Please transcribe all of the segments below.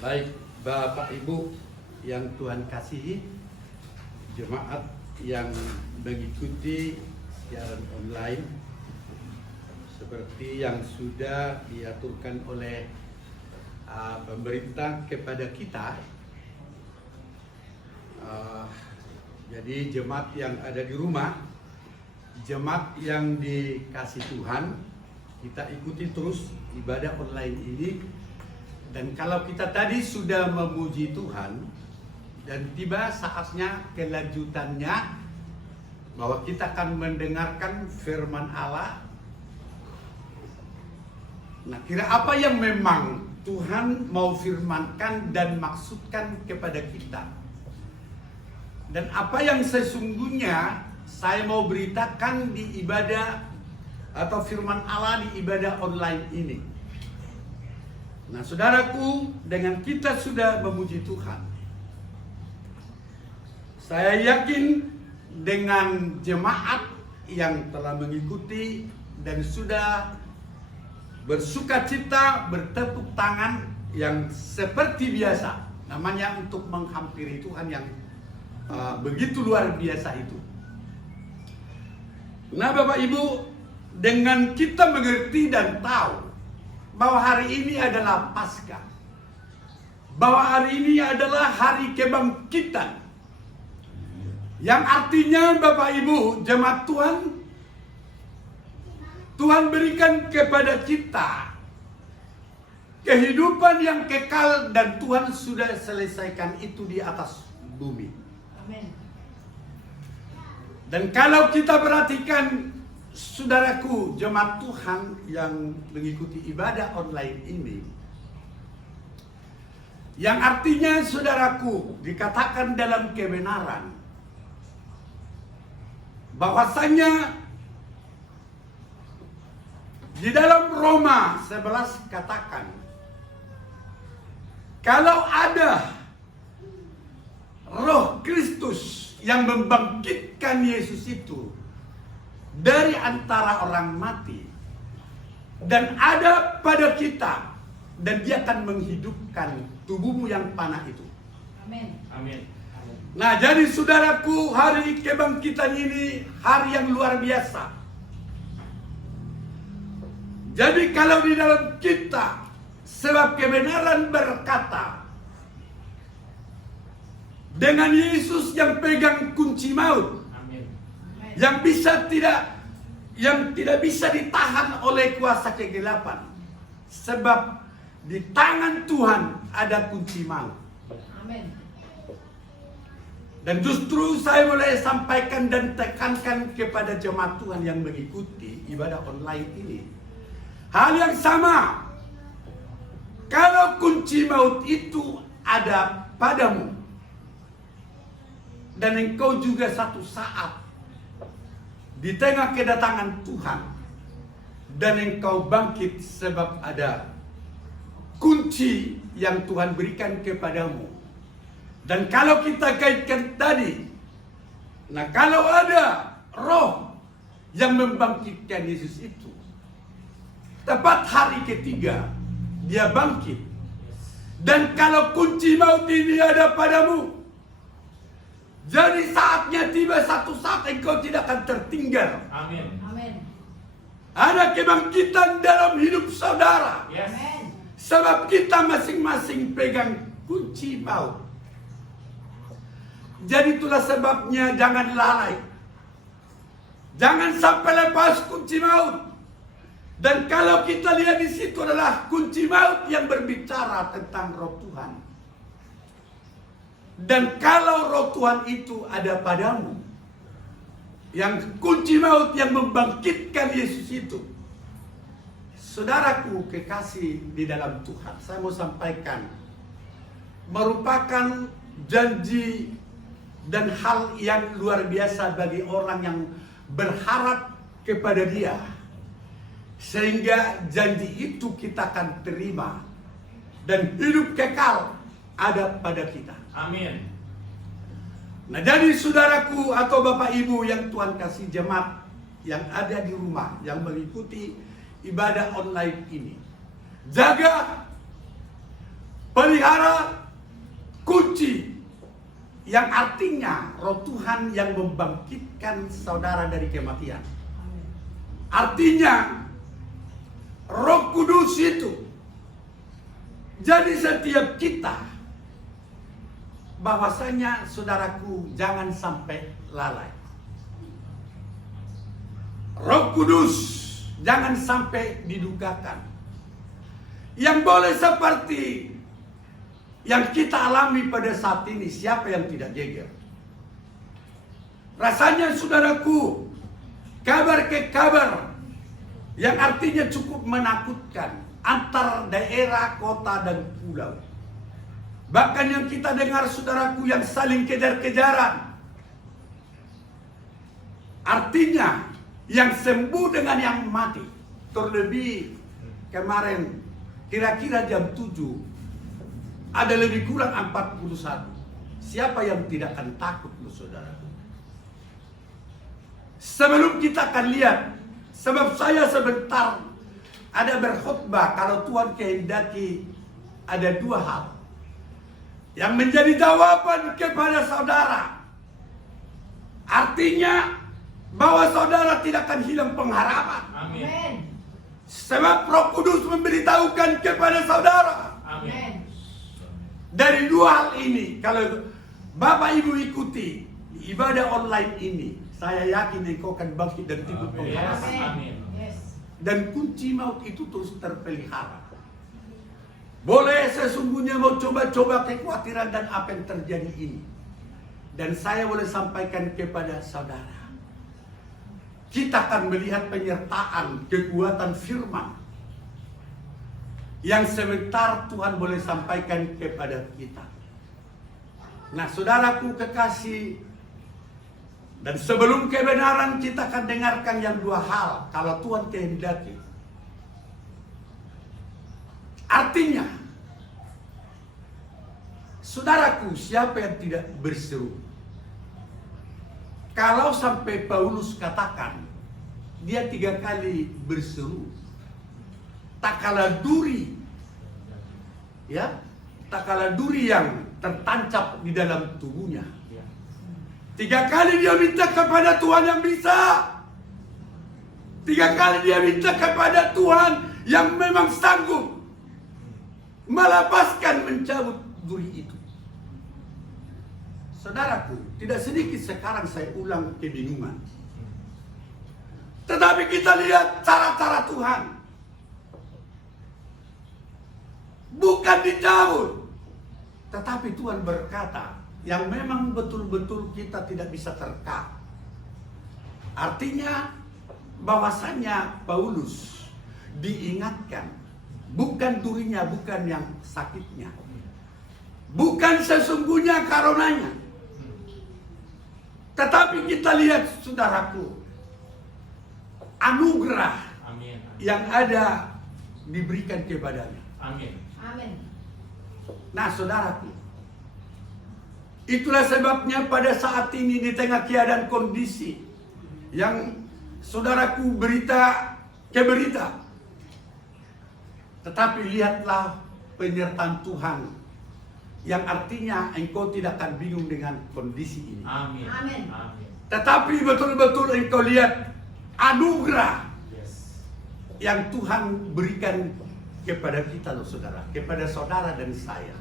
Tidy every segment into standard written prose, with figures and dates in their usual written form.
Baik, Bapak Ibu yang Tuhan kasihi, jemaat yang mengikuti siaran online seperti yang sudah diaturkan oleh pemerintah kepada kita. Jadi jemaat yang ada di rumah, jemaat yang dikasih Tuhan, kita ikuti terus ibadah online ini. Dan kalau kita tadi sudah memuji Tuhan dan tiba saatnya kelanjutannya bahwa kita akan mendengarkan firman Allah. Nah, kira apa yang memang Tuhan mau firmankan dan maksudkan kepada kita? Dan apa yang sesungguhnya saya mau beritakan di ibadah atau firman Allah di ibadah online ini. Nah, saudaraku, dengan kita sudah memuji Tuhan, saya yakin dengan jemaat yang telah mengikuti dan sudah bersukacita, bertepuk tangan yang seperti biasa, namanya untuk menghampiri Tuhan yang begitu luar biasa itu. Nah, Bapak Ibu, dengan kita mengerti dan tahu bahwa hari ini adalah Paskah, bahwa hari ini adalah hari kebangkitan, yang artinya Bapak Ibu jemaat Tuhan, Tuhan berikan kepada kita kehidupan yang kekal dan Tuhan sudah selesaikan itu di atas bumi. Amin. Dan kalau kita perhatikan, saudaraku jemaat Tuhan yang mengikuti ibadah online ini, yang artinya saudaraku dikatakan dalam kebenaran bahwasanya di dalam Roma 11 katakan, kalau ada Roh Kristus yang membangkitkan Yesus itu dari antara orang mati dan ada pada kita, dan dia akan menghidupkan tubuhmu yang panah itu. Amin. Amin. Nah, jadi saudaraku, hari kebangkitan ini hari yang luar biasa. Jadi kalau di dalam kita, sebab kebenaran berkata, dengan Yesus yang pegang kunci maut, yang tidak bisa ditahan oleh kuasa kegelapan, sebab di tangan Tuhan ada kunci maut. Amin. Dan justru saya boleh sampaikan dan tekankan kepada jemaat Tuhan yang mengikuti ibadah online ini, hal yang sama. Kalau kunci maut itu ada padamu, dan engkau juga satu saat di tengah kedatangan Tuhan, dan engkau bangkit sebab ada kunci yang Tuhan berikan kepadamu. Dan kalau kita kaitkan tadi, nah kalau ada Roh yang membangkitkan Yesus itu, tepat hari ketiga dia bangkit. Dan kalau kunci maut ini ada padamu, jadi saatnya tiba, satu saat engkau tidak akan tertinggal. Amin. Amin. Ada kebangkitan dalam hidup saudara. Yes. Amin. Sebab kita masing-masing pegang kunci maut. Jadi itulah sebabnya jangan lalai. Jangan sampai lepas kunci maut. Dan kalau kita lihat di situ adalah kunci maut yang berbicara tentang Roh Tuhan. Dan kalau Roh Tuhan itu ada padamu, yang kunci maut yang membangkitkan Yesus itu, saudaraku kekasih di dalam Tuhan, saya mau sampaikan, merupakan janji dan hal yang luar biasa bagi orang yang berharap kepada Dia, sehingga janji itu kita akan terima dan hidup kekal ada pada kita. Amin. Nah, jadi saudaraku atau Bapak Ibu yang Tuhan kasih, jemaat yang ada di rumah yang mengikuti ibadah online ini, jaga pelihara kunci, yang artinya roh Tuhan yang membangkitkan saudara dari kematian. Amin. Artinya Roh Kudus itu. Jadi setiap kita, bahwasanya saudaraku jangan sampai lalai. Roh Kudus jangan sampai didukakan. Yang boleh seperti yang kita alami pada saat ini, siapa yang tidak geger? Rasanya saudaraku, kabar ke kabar yang artinya cukup menakutkan antar daerah, kota, dan pulau. Bahkan yang kita dengar saudaraku yang saling kejar-kejaran. Artinya yang sembuh dengan yang mati. Terlebih kemarin kira-kira jam 7 ada lebih kurang 41. Siapa yang tidak akan takut, saudaraku? Sebelum kita akan lihat, sebab saya sebentar ada berkhutbah, kalau Tuhan kehendaki ada dua hal yang menjadi jawaban kepada saudara. Artinya bahwa saudara tidak akan hilang pengharapan. Amin. Sebab Roh Kudus memberitahukan kepada saudara. Amin. Dari dua hal ini, kalau Bapak Ibu ikuti ibadah online ini, saya yakin engkau akan bangkit dan timbul pengharapan. Amin. Yes. Dan kunci maut itu terus terpelihara. Boleh sesungguhnya mau coba-coba kekhawatiran dan apa yang terjadi ini. Dan saya boleh sampaikan kepada saudara, kita akan melihat penyertaan kekuatan firman yang sebentar Tuhan boleh sampaikan kepada kita. Nah, saudaraku kekasih, dan sebelum kebenaran kita akan dengarkan yang dua hal kalau Tuhan kehendaki. Artinya, saudaraku, siapa yang tidak berseru? Kalau sampai Paulus katakan dia 3 kali berseru, tak kalah duri, ya, tak kalah duri yang tertancap di dalam tubuhnya. 3 kali dia minta kepada Tuhan yang bisa. 3 kali dia minta kepada Tuhan yang memang sanggup melepaskan, mencabut duri itu. Saudaraku, tidak sedikit sekarang saya ulang kebingungan. Tetapi kita lihat cara-cara Tuhan. Bukan dicabut, tetapi Tuhan berkata yang memang betul-betul kita tidak bisa terka. Artinya bahwasannya Paulus diingatkan, bukan durinya, bukan yang sakitnya, bukan sesungguhnya karenanya, tetapi kita lihat saudaraku, anugerah yang ada diberikan kepadanya. Amin. Nah, saudaraku, itulah sebabnya pada saat ini di tengah keadaan kondisi yang saudaraku berita ke berita, tetapi lihatlah penyertaan Tuhan yang artinya engkau tidak akan bingung dengan kondisi ini. Amin. Tetapi betul-betul engkau lihat anugerah yang Tuhan berikan kepada kita, loh saudara, kepada saudara dan saya.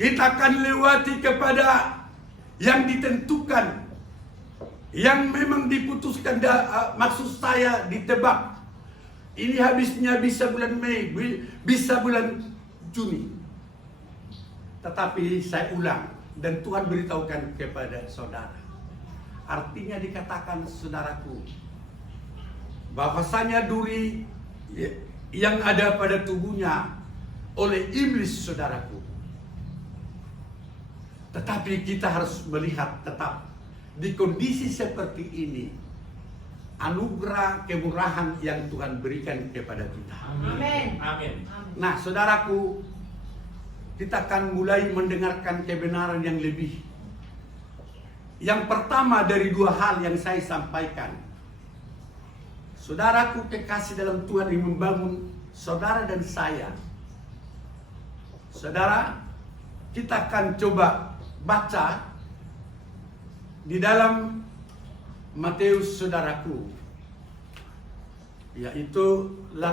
Kita akan lewati kepada yang ditentukan, yang memang diputuskan, maksud saya ditebak. Ini habisnya bisa bulan Mei, bisa bulan Juni. Tetapi saya ulang, dan Tuhan beritahukan kepada saudara. Artinya dikatakan saudaraku, bahwasanya duri yang ada pada tubuhnya oleh iblis, saudaraku. Tetapi kita harus melihat tetap di kondisi seperti ini, anugerah kemurahan yang Tuhan berikan kepada kita. Amin. Nah, saudaraku, kita akan mulai mendengarkan kebenaran yang lebih. Yang pertama dari dua hal yang saya sampaikan. Saudaraku kekasih dalam Tuhan yang membangun saudara dan saya. Saudara, kita akan coba baca di dalam Matius, saudaraku, yaitu 18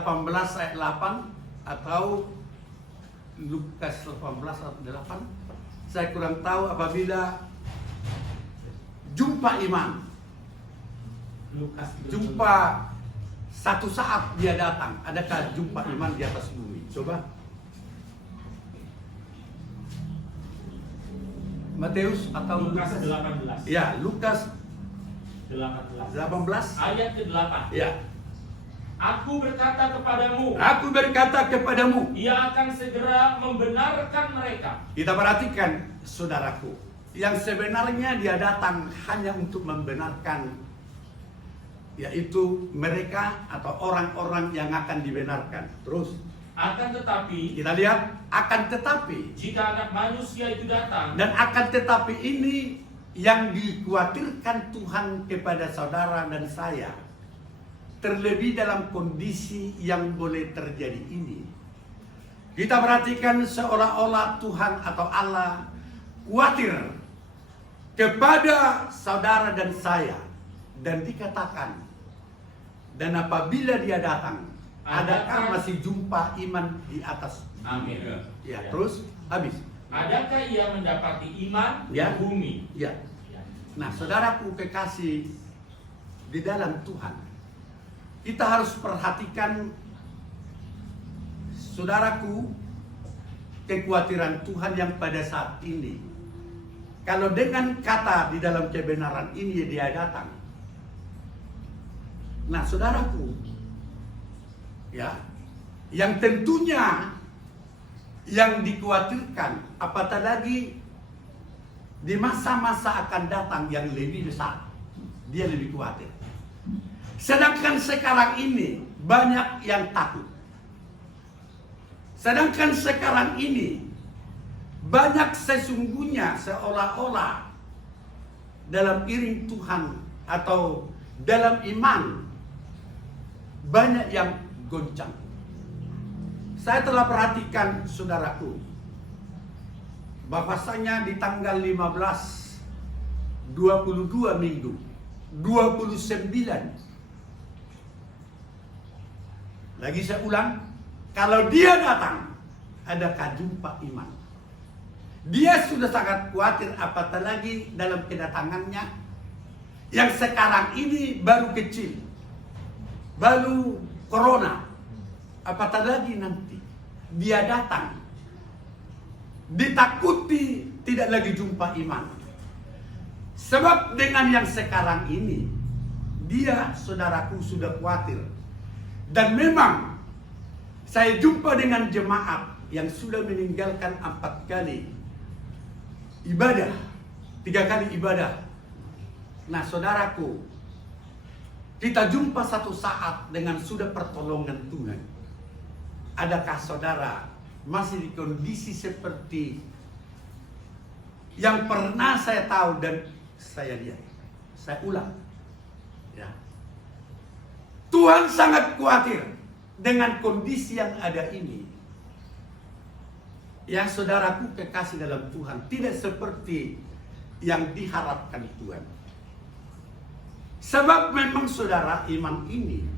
ayat 8 atau Lukas 18 ayat 8. Saya kurang tahu apabila jumpa iman. Lukas Jumpa satu saat dia datang. Adakah jumpa iman di atas bumi? Coba. Matius atau Lukas 18. Ya, Lukas 18. 18. Ayat ke-8. Ya. Aku berkata kepadamu, Aku berkata kepadamu. ia akan segera membenarkan mereka. Kita perhatikan, saudaraku, yang sebenarnya dia datang hanya untuk membenarkan, yaitu mereka atau orang-orang yang akan dibenarkan. Terus Akan tetapi, kita lihat, akan tetapi, jika anak manusia itu datang, dan akan tetapi ini yang dikhawatirkan Tuhan kepada saudara dan saya. Terlebih dalam kondisi yang boleh terjadi ini. Kita perhatikan seolah-olah Tuhan atau Allah khawatir kepada saudara dan saya. Dan dikatakan, dan apabila dia datang, adakah masih jumpa iman di atas? amin. Ya, terus habis. Adakah ia mendapati iman di Ya. bumi? Ya. Nah, saudaraku kekasih di dalam Tuhan, kita harus perhatikan, saudaraku, kekhawatiran Tuhan yang pada saat ini. Kalau dengan kata di dalam kebenaran ini dia datang. Nah, saudaraku, ya, yang tentunya yang dikhawatirkan, apatah lagi di masa-masa akan datang yang lebih besar, dia lebih khawatir. Sedangkan sekarang ini banyak yang takut. Sedangkan sekarang ini banyak sesungguhnya seolah-olah dalam iring Tuhan atau dalam iman banyak yang goncang. Saya telah perhatikan, saudaraku, bahwasanya di tanggal 15, 22 minggu, 29. Lagi saya ulang, kalau dia datang, adakah jumpa iman? Dia sudah sangat khawatir, apatah lagi dalam kedatangannya yang sekarang ini baru kecil, baru corona. Apatah lagi nanti dia datang, ditakuti tidak lagi jumpa iman. Sebab dengan yang sekarang ini, dia, saudaraku, sudah khawatir. Dan memang saya jumpa dengan jemaat yang sudah meninggalkan 4 kali ibadah, 3 kali ibadah. Nah, saudaraku, kita jumpa satu saat dengan sudah pertolongan Tuhan. Adakah saudara masih di kondisi seperti yang pernah saya tahu dan saya lihat? Saya ulang, ya. Tuhan sangat khawatir dengan kondisi yang ada ini. Ya, saudaraku kekasih dalam Tuhan, tidak seperti yang diharapkan Tuhan. Sebab memang saudara, iman ini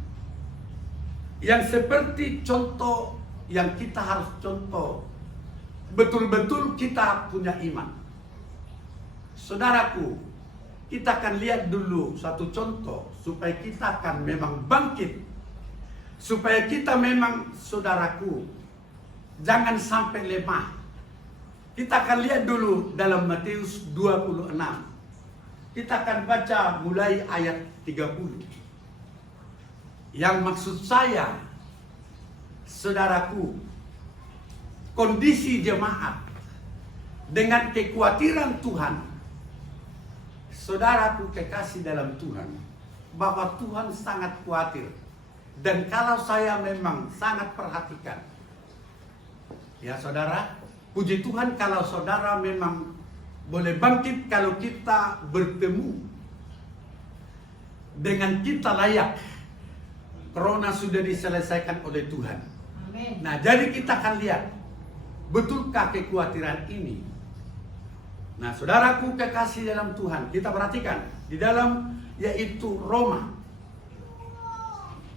yang seperti contoh yang kita harus contoh, betul-betul kita punya iman. Saudaraku, kita akan lihat dulu satu contoh supaya kita akan memang bangkit. Supaya kita memang, saudaraku, jangan sampai lemah. Kita akan lihat dulu dalam Matius 26. Kita akan baca mulai ayat 30. Yang maksud saya, saudaraku, kondisi jemaat dengan kekhawatiran Tuhan. Saudaraku kekasih dalam Tuhan, bahwa Tuhan sangat khawatir. Dan kalau saya memang sangat perhatikan, ya saudara, puji Tuhan kalau saudara memang boleh bangkit kalau kita bertemu dengan kita layak. Corona sudah diselesaikan oleh Tuhan. Amin. Nah, jadi kita akan lihat betulkah kekhawatiran ini? Nah, saudaraku kekasih dalam Tuhan, kita perhatikan di dalam yaitu Roma.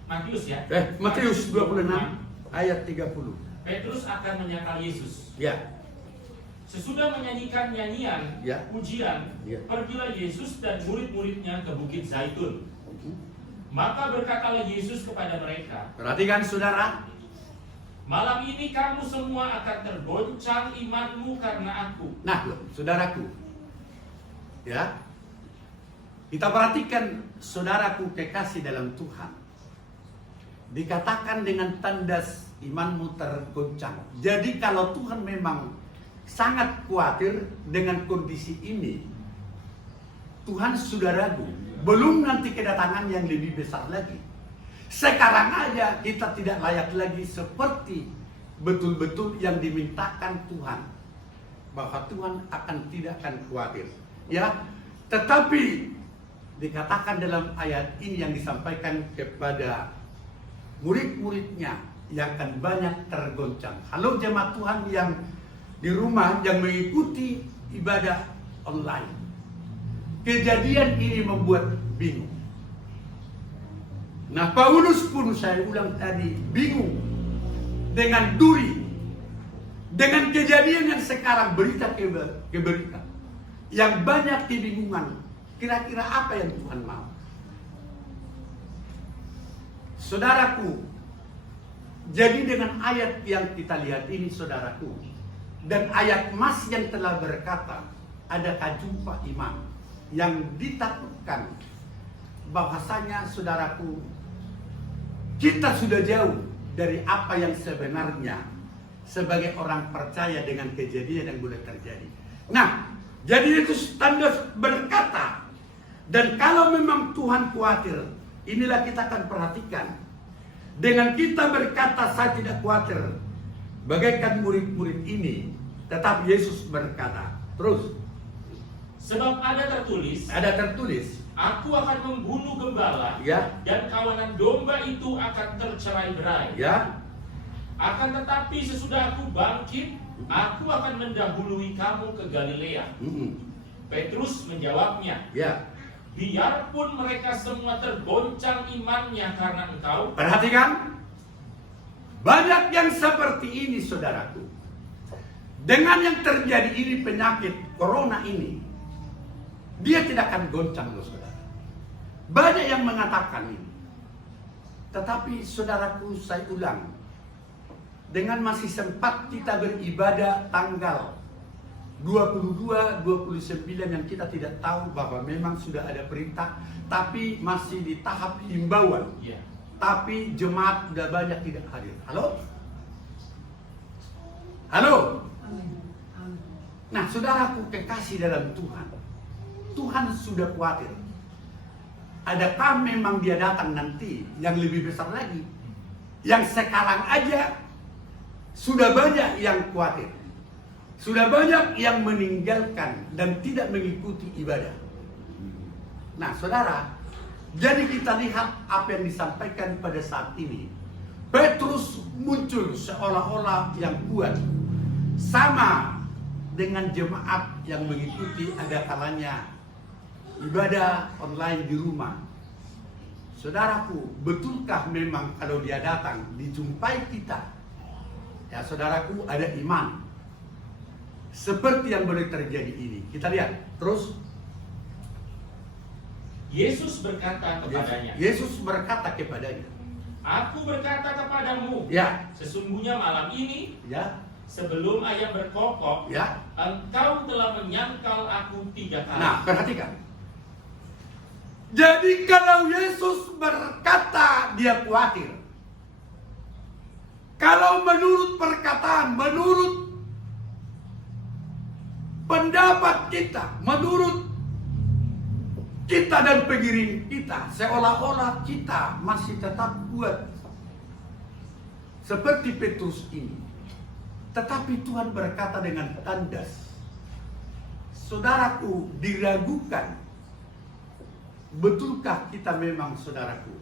Matius ya. Matius 26 ayat 30. Petrus akan menyangkal Yesus. Ya. Sesudah menyanyikan nyanyian, Ya. pujian, Ya. pergilah Yesus dan murid-muridnya ke Bukit Zaitun. Maka berkatalah Yesus kepada mereka, Perhatikan saudara, malam ini kamu semua akan tergoncang imanmu karena aku. nah loh, saudaraku, ya, kita perhatikan saudaraku kekasih dalam Tuhan. Dikatakan dengan tanda imanmu tergoncang. Jadi kalau Tuhan memang sangat khawatir dengan kondisi ini, Tuhan sudah ragu. Belum nanti kedatangan yang lebih besar lagi. Sekarang aja kita tidak layak lagi seperti betul-betul yang dimintakan Tuhan. Bahwa Tuhan tidak akan khawatir. Ya, tetapi dikatakan dalam ayat ini yang disampaikan kepada murid-muridnya yang akan banyak tergoncang. Halo jemaat Tuhan yang di rumah yang mengikuti ibadah online. Kejadian ini membuat bingung. Nah, Paulus pun saya ulang tadi bingung dengan duri, dengan kejadian yang sekarang berita ke berita, yang banyak kebingungan. Kira-kira apa yang Tuhan mau? Saudaraku, jadi dengan ayat yang kita lihat ini saudaraku, dan ayat Mas yang telah berkata, adakah jumpa iman yang ditakutkan, bahwasanya saudaraku, kita sudah jauh dari apa yang sebenarnya sebagai orang percaya dengan kejadian yang boleh terjadi. Nah, jadi itu tanda berkata, dan kalau memang Tuhan khawatir, inilah kita akan perhatikan. Dengan kita berkata saya tidak khawatir, bagaikan murid-murid ini, tetap Yesus berkata, terus. Sebab ada tertulis, aku akan membunuh gembala, Ya. dan kawanan domba itu akan tercerai-berai. Ya. Akan tetapi sesudah aku bangkit, aku akan mendahului kamu ke Galilea. Petrus menjawabnya, Ya. biarpun mereka semua tergoncang imannya karena engkau. Perhatikan, banyak yang seperti ini saudaraku. Dengan yang terjadi ini penyakit corona ini, dia tidak akan goncang loh saudara. Banyak yang mengatakan ini. Tetapi saudaraku saya ulang, dengan masih sempat kita beribadah tanggal 22, 29 yang kita tidak tahu bahwa memang sudah ada perintah, tapi masih di tahap himbauan. Ya. Tapi jemaat sudah banyak tidak hadir. Halo? Halo? Amin. Amin. Nah, saudaraku kekasih dalam Tuhan, Tuhan sudah khawatir. Adakah memang dia datang nanti yang lebih besar lagi? Yang sekarang aja sudah banyak yang khawatir. Sudah banyak yang meninggalkan dan tidak mengikuti ibadah. Nah, saudara, jadi kita lihat apa yang disampaikan pada saat ini. Petrus muncul seolah-olah yang kuat, sama dengan jemaat yang mengikuti ada kalanya ibadah online di rumah. Saudaraku, betulkah memang kalau dia datang dijumpai kita? Ya saudaraku, ada iman seperti yang boleh terjadi ini. Kita lihat terus. Yesus berkata kepadanya, Yesus berkata kepadanya, aku berkata kepadamu, ya, sesungguhnya malam ini, ya, sebelum ayam berkokok, ya. engkau telah menyangkal aku 3 kali. Nah, perhatikan. Jadi kalau Yesus berkata dia khawatir, kalau menurut perkataan, menurut pendapat kita, menurut kita dan pengiring kita, seolah-olah kita masih tetap kuat seperti Petrus ini. Tetapi Tuhan berkata dengan tandas, saudaraku, diragukan, betulkah kita memang saudaraku?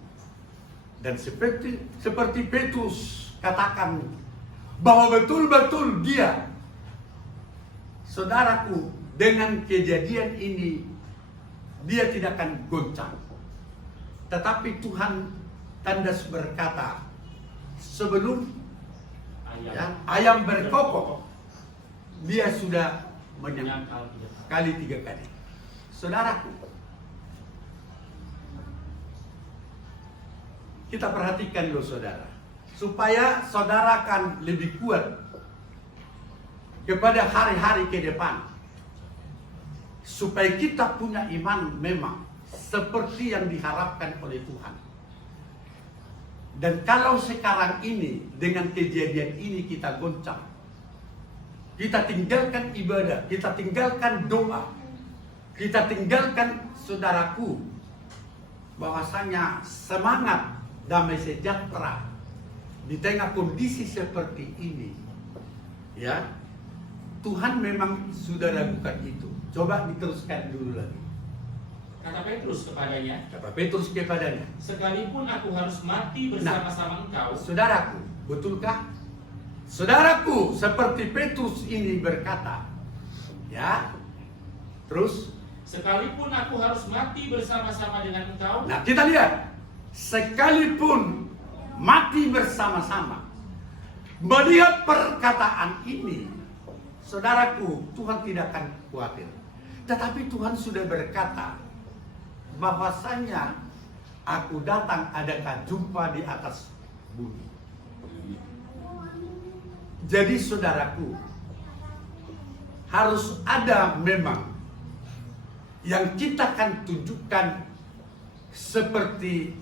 Dan seperti Petrus katakan, bahwa betul-betul dia, saudaraku, dengan kejadian ini dia tidak akan goncang. Tetapi Tuhan tandas berkata, sebelum ayam berkokok, dia sudah menyangkal kali 3 kali. Saudaraku, kita perhatikan loh saudara, supaya saudara akan lebih kuat kepada hari-hari ke depan, supaya kita punya iman memang seperti yang diharapkan oleh Tuhan. Dan kalau sekarang ini dengan kejadian ini kita goncang, kita tinggalkan ibadah, kita tinggalkan doa, kita tinggalkan, saudaraku, bahwasanya semangat damai sejahtera di tengah kondisi seperti ini, ya, Tuhan memang sudah lakukan itu. Coba diteruskan dulu lagi. Kata Petrus kepadanya, sekalipun aku harus mati bersama-sama engkau. Saudaraku, betulkah? Saudaraku, seperti Petrus ini berkata, ya, terus, sekalipun aku harus mati bersama-sama dengan engkau. nah kita lihat, sekalipun mati bersama-sama. Melihat perkataan ini, saudaraku, Tuhan tidak akan khawatir. Tetapi Tuhan sudah berkata, bahwasanya aku datang adakah jumpa di atas bumi. Jadi saudaraku, harus ada memang yang kita akan tunjukkan seperti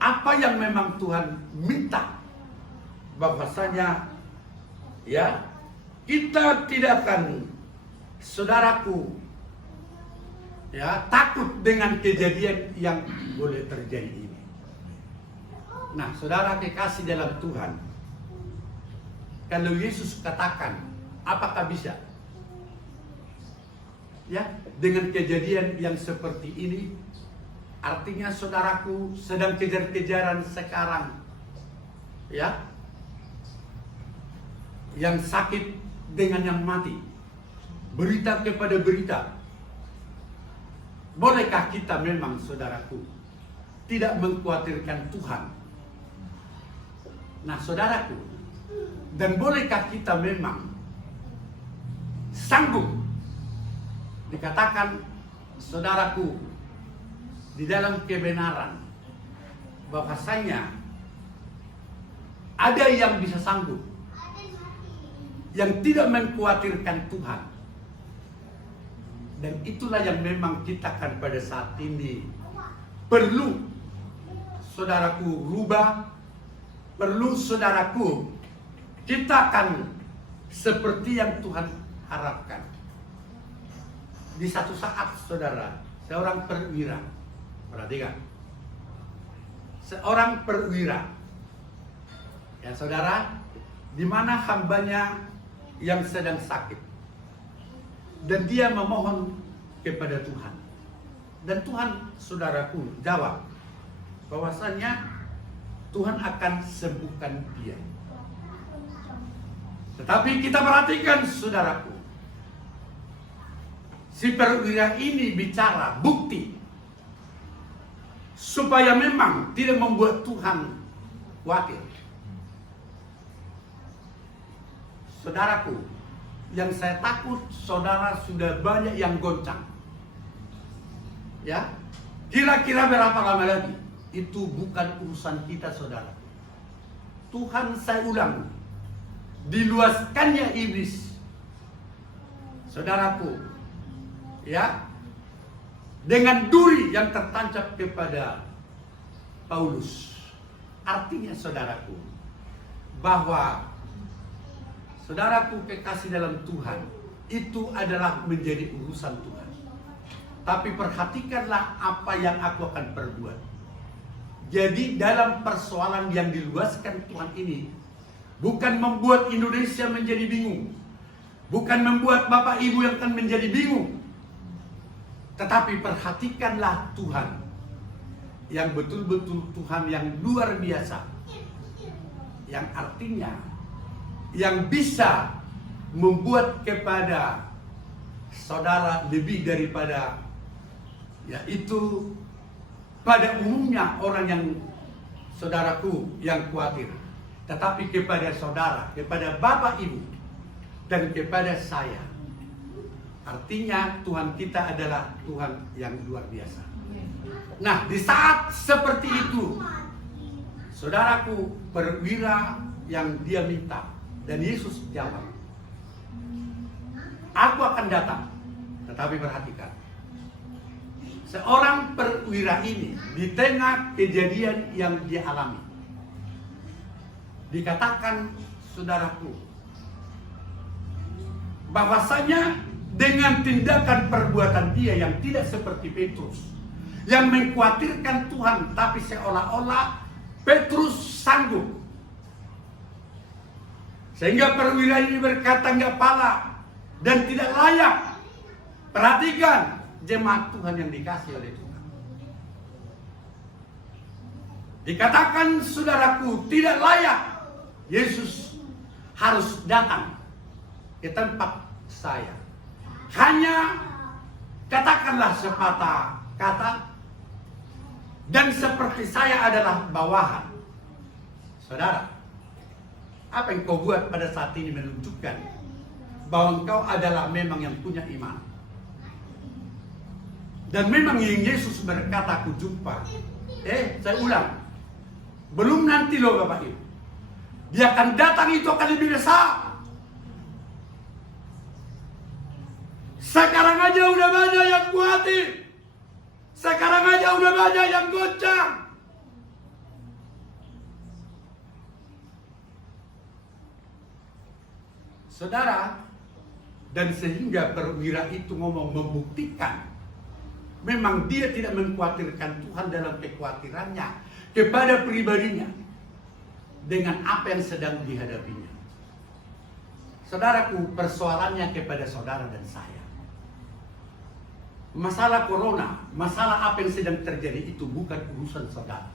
apa yang memang Tuhan minta. Bahwasanya, ya, kita tidak akan, saudaraku, ya, takut dengan kejadian yang boleh terjadi ini. Nah, saudara kekasih dalam Tuhan, kalau Yesus katakan, apakah bisa? Ya, dengan kejadian yang seperti ini, artinya saudaraku sedang kejar-kejaran sekarang, ya, yang sakit dengan yang mati, berita kepada berita. Bolehkah kita memang, saudaraku, tidak mengkhawatirkan Tuhan? Nah, saudaraku, dan bolehkah kita memang sanggup dikatakan, saudaraku, di dalam kebenaran, bahwasanya ada yang bisa sanggup, yang tidak mengkhawatirkan Tuhan. Dan itulah yang memang kita akan pada saat ini perlu, saudaraku, rubah. Perlu, saudaraku, kita akan seperti yang Tuhan harapkan. Di satu saat, saudara, seorang perwira, perhatikan, seorang perwira, ya saudara, di mana hambanya yang sedang sakit, dan dia memohon kepada Tuhan, dan Tuhan, saudaraku, jawab bahwasanya Tuhan akan sembuhkan dia. Tetapi kita perhatikan, saudaraku, si perwira ini bicara bukti supaya memang tidak membuat Tuhan khawatir. Saudaraku, yang saya takut, saudara, sudah banyak yang goncang. Ya, kira-kira berapa lama lagi? Itu bukan urusan kita, saudara. Tuhan, saya ulang, diluaskannya iblis, saudaraku, ya, dengan duri yang tertancap kepada Paulus. Artinya, saudaraku, bahwa, saudaraku kekasih dalam Tuhan, itu adalah menjadi urusan Tuhan. Tapi perhatikanlah apa yang aku akan perbuat. Jadi dalam persoalan yang diluaskan Tuhan ini, bukan membuat Indonesia menjadi bingung, bukan membuat Bapak Ibu yang akan menjadi bingung, tetapi perhatikanlah Tuhan yang betul-betul Tuhan yang luar biasa, yang artinya yang bisa membuat kepada saudara lebih daripada, yaitu pada umumnya orang yang saudaraku yang khawatir, tetapi kepada saudara, kepada Bapak Ibu, dan kepada saya. Artinya Tuhan kita adalah Tuhan yang luar biasa. Nah, di saat seperti itu, saudaraku, perwira yang dia minta, dan Yesus jawab, aku akan datang. Tetapi perhatikan, seorang perwira ini di tengah kejadian yang dia alami, dikatakan saudaraku, bahwasanya dengan tindakan perbuatan dia yang tidak seperti Petrus, yang mengkhawatirkan Tuhan, tapi seolah-olah Petrus sanggup. Sehingga perwira ini berkata nggak pala dan tidak layak. Perhatikan jemaat Tuhan yang dikasih oleh Tuhan. Dikatakan saudaraku tidak layak. Yesus harus datang ke tempat saya. Hanya katakanlah sepatah kata, dan seperti saya adalah bawahan. Saudara, apa yang kau buat pada saat ini menunjukkan bahwa engkau adalah memang yang punya iman. Dan memang yang Yesus berkata, aku jumpa. Saya ulang, belum nanti loh Bapak Ibu, dia akan datang, itu akan lebih besar. Sekarang aja udah banyak yang khawatir. Sekarang aja udah banyak yang goncang. Saudara, dan sehingga perwira itu ngomong membuktikan memang dia tidak mengkhawatirkan Tuhan dalam kekhawatirannya kepada pribadinya dengan apa yang sedang dihadapinya. Saudaraku, persoalannya kepada saudara dan saya. Masalah corona, masalah apa yang sedang terjadi itu bukan urusan saudara.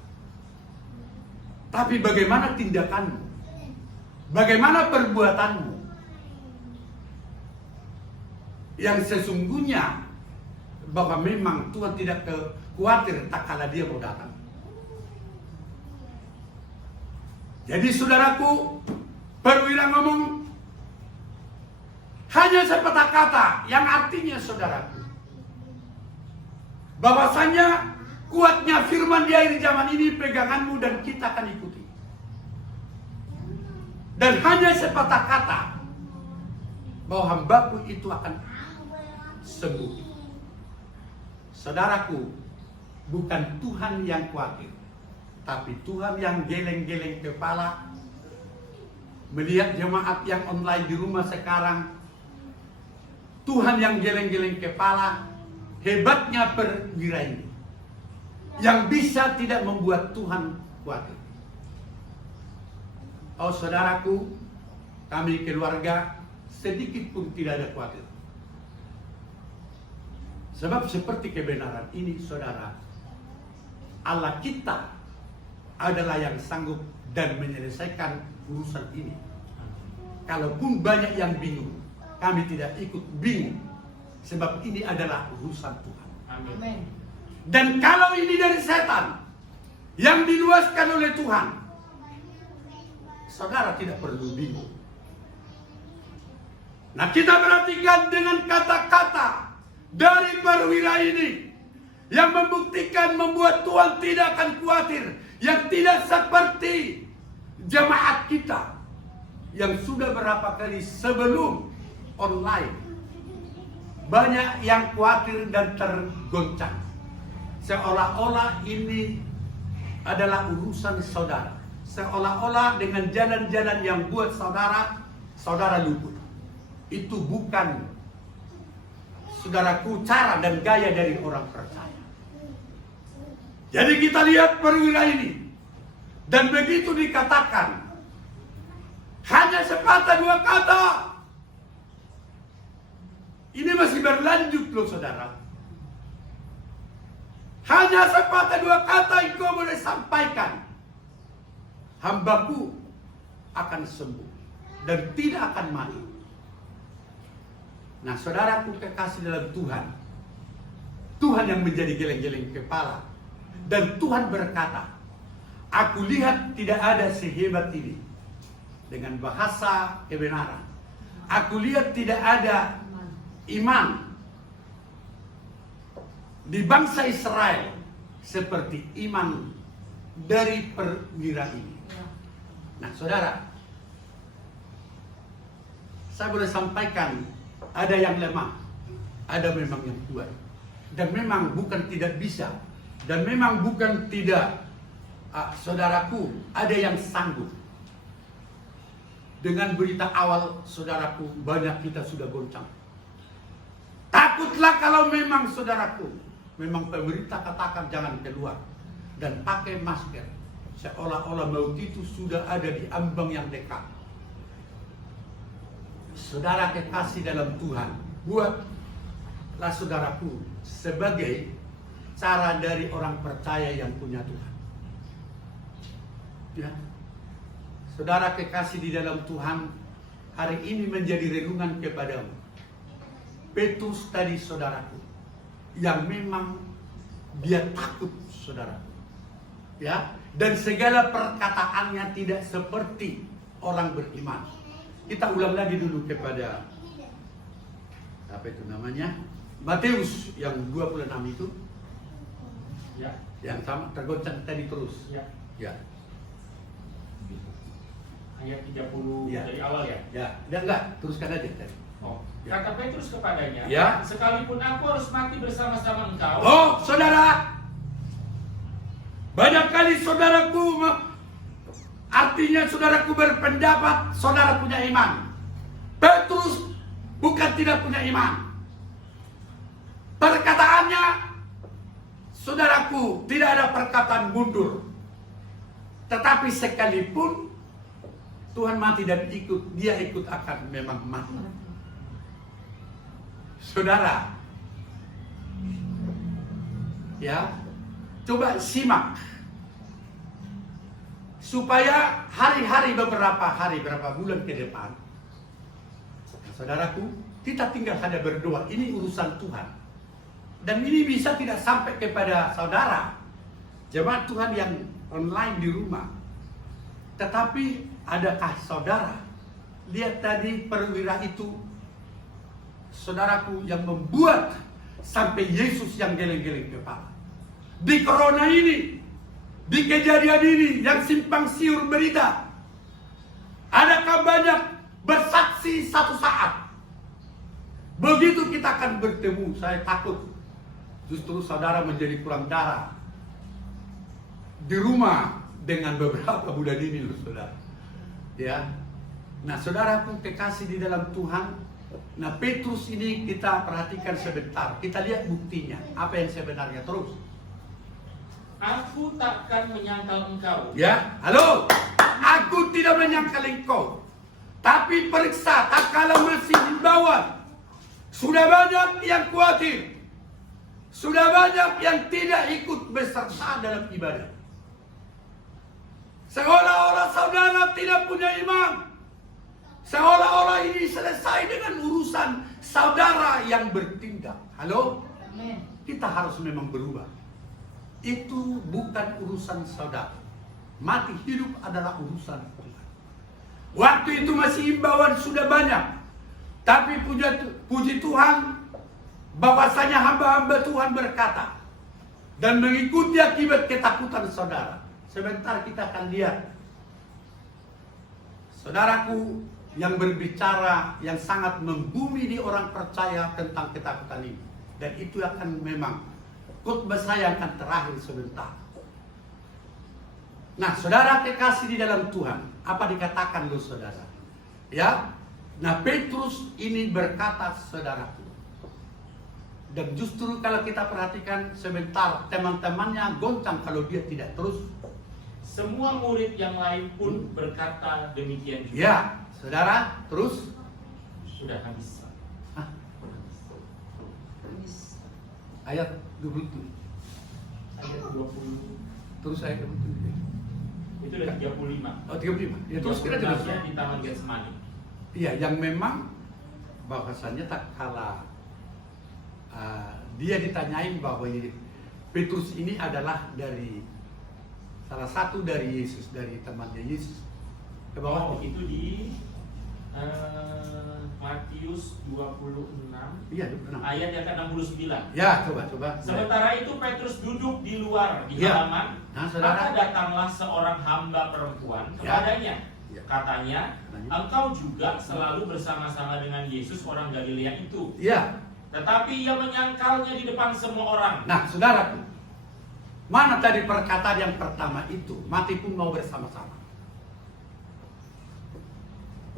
Tapi bagaimana tindakanmu? Bagaimana perbuatanmu? Yang sesungguhnya bahwa memang Tuhan tidak khawatir tak kala dia mau datang. Jadi saudaraku, perwira ngomong hanya sepatah kata yang artinya saudaraku, bahwasanya kuatnya firman di akhir zaman ini peganganmu dan kita akan ikuti. Dan hanya sepatah kata bahwa hambaku itu akan sembuh. Saudaraku, bukan Tuhan yang khawatir, tapi Tuhan yang geleng-geleng kepala melihat jemaat yang online di rumah sekarang. Tuhan yang geleng-geleng kepala, hebatnya perwira ini yang bisa tidak membuat Tuhan khawatir. Oh saudaraku, kami keluarga sedikit pun tidak ada khawatir. Sebab seperti kebenaran ini saudara, Allah kita adalah yang sanggup dan menyelesaikan urusan ini. Kalaupun banyak yang bingung, kami tidak ikut bingung. Sebab ini adalah urusan Tuhan. Amin. Dan kalau ini dari setan yang diluaskan oleh Tuhan, saudara tidak perlu bingung. Nah, kita perhatikan dengan kata-kata dari perwira ini yang membuktikan membuat Tuhan tidak akan khawatir, yang tidak seperti jemaat kita yang sudah berapa kali sebelum online banyak yang khawatir dan tergoncang, seolah-olah ini adalah urusan saudara, seolah-olah dengan jalan-jalan yang buat saudara luput. Itu bukan, saudaraku, cara dan gaya dari orang percaya. Jadi kita lihat perwira ini, dan begitu dikatakan hanya sepatah dua kata. Ini masih berlanjut loh saudara. Hanya sepatah dua kata engkau boleh sampaikan, hambaku akan sembuh. dan tidak akan mati. Nah, saudaraku kekasih dalam Tuhan, Tuhan yang menjadi geleng-geleng kepala, dan Tuhan berkata, aku lihat tidak ada sehebat ini dengan bahasa kebenaran. Aku lihat tidak ada iman di bangsa Israel seperti iman dari perwira ini. Nah, saudara, saya boleh sampaikan, ada yang lemah, ada memang yang kuat, dan memang bukan tidak bisa, dan memang bukan tidak, saudaraku, ada yang sanggup. Dengan berita awal, saudaraku, banyak kita sudah goncang. Takutlah kalau memang, saudaraku, memang pemerintah katakan jangan keluar dan pakai masker, seolah-olah maut itu sudah ada di ambang yang dekat. Saudara kekasih dalam Tuhan, buatlah saudaraku sebagai cara dari orang percaya yang punya Tuhan. Ya. Saudara kekasih di dalam Tuhan, hari ini menjadi renungan kepadamu. Petrus tadi, saudaraku, yang memang dia takut, saudaraku. Ya, dan segala perkataannya tidak seperti orang beriman. Kita ulang lagi dulu kepada apa itu namanya? Matius yang 26 itu. Ya. Yang sama tergoncang tadi terus. Ya. Ya. Ayat 30 Ya. dari awal ya. Ya, enggak, teruskan aja tadi. Oh. Ya. Kata Petrus kepadanya, Ya. sekalipun aku harus mati bersama-sama engkau. Oh, saudara, banyak kali saudaraku, artinya saudaraku berpendapat saudara punya iman. Petrus bukan tidak punya iman. Perkataannya, saudaraku, tidak ada perkataan mundur. Tetapi sekalipun Tuhan mati dan dia ikut akan memang mati. Saudara, ya, coba simak supaya hari-hari beberapa bulan ke depan, saudaraku, kita tinggal hanya berdoa. Ini urusan Tuhan, dan ini bisa tidak sampai kepada saudara jemaat Tuhan yang online di rumah. Tetapi adakah saudara lihat tadi perwira itu, saudaraku, yang membuat sampai Yesus yang geleng-geleng kepala di corona ini, di kejadian ini yang simpang siur berita? Adakah banyak bersaksi satu saat begitu kita akan bertemu? Saya takut justru saudara menjadi kurang darah di rumah dengan beberapa bulan ini loh, saudara. Ya. Nah, saudaraku kekasih di dalam Tuhan, nah Petrus ini kita perhatikan sebentar. Kita lihat buktinya, apa yang sebenarnya terus. Aku takkan menyangkal engkau. Ya, halo. Aku tidak menyangkal engkau. Tapi periksa, tak kala masih himbauan. Sudah banyak yang khawatir. Sudah banyak yang tidak ikut beserta dalam ibadah. Seolah-olah saudara tidak punya iman. Seolah-olah ini selesai dengan urusan saudara yang bertindak. Halo? Amin. Kita harus memang berubah. Itu bukan urusan saudara. Mati hidup adalah urusan Tuhan. Waktu itu masih himbauan sudah banyak. Tapi puji Tuhan, bahwasanya hamba-hamba Tuhan berkata dan mengikuti akibat ketakutan saudara. Sebentar kita akan lihat, saudaraku, yang berbicara yang sangat membumi di orang percaya tentang ketakutan ini. Dan itu akan memang khotbah saya akan terakhir sebentar. Nah, saudara kekasih di dalam Tuhan, apa dikatakan loh saudara? Ya, nah Petrus ini berkata, saudaraku, dan justru kalau kita perhatikan sebentar, teman-temannya goncang kalau dia tidak terus. Semua murid yang lain pun berkata demikian juga. Ya, saudara, terus. Sudah habis. Hah? Habis. Ayat 20. Ayat 20. Terus ayat 20. Itu udah 35. Oh, 35. Ya, terus kita terus. Di Taman Getsemani. Iya, yang memang bahwasannya tak kala dia ditanyain bahwa Petrus ini adalah dari salah satu dari Yesus, dari temannya Yesus. Ke bawah. Itu di Matius 26 Iya, 26. ayat yang ke-69. Ya, coba. Sementara itu Petrus duduk di luar di Ya. halaman. Nah, saudara. Maka datanglah seorang hamba perempuan kepadanya. Ya. Katanya, engkau juga selalu bersama-sama dengan Yesus orang Galilea itu. Iya. Tetapi ia menyangkalnya di depan semua orang. Nah, saudaraku, mana tadi perkataan yang pertama itu? Mati pun mau bersama-sama.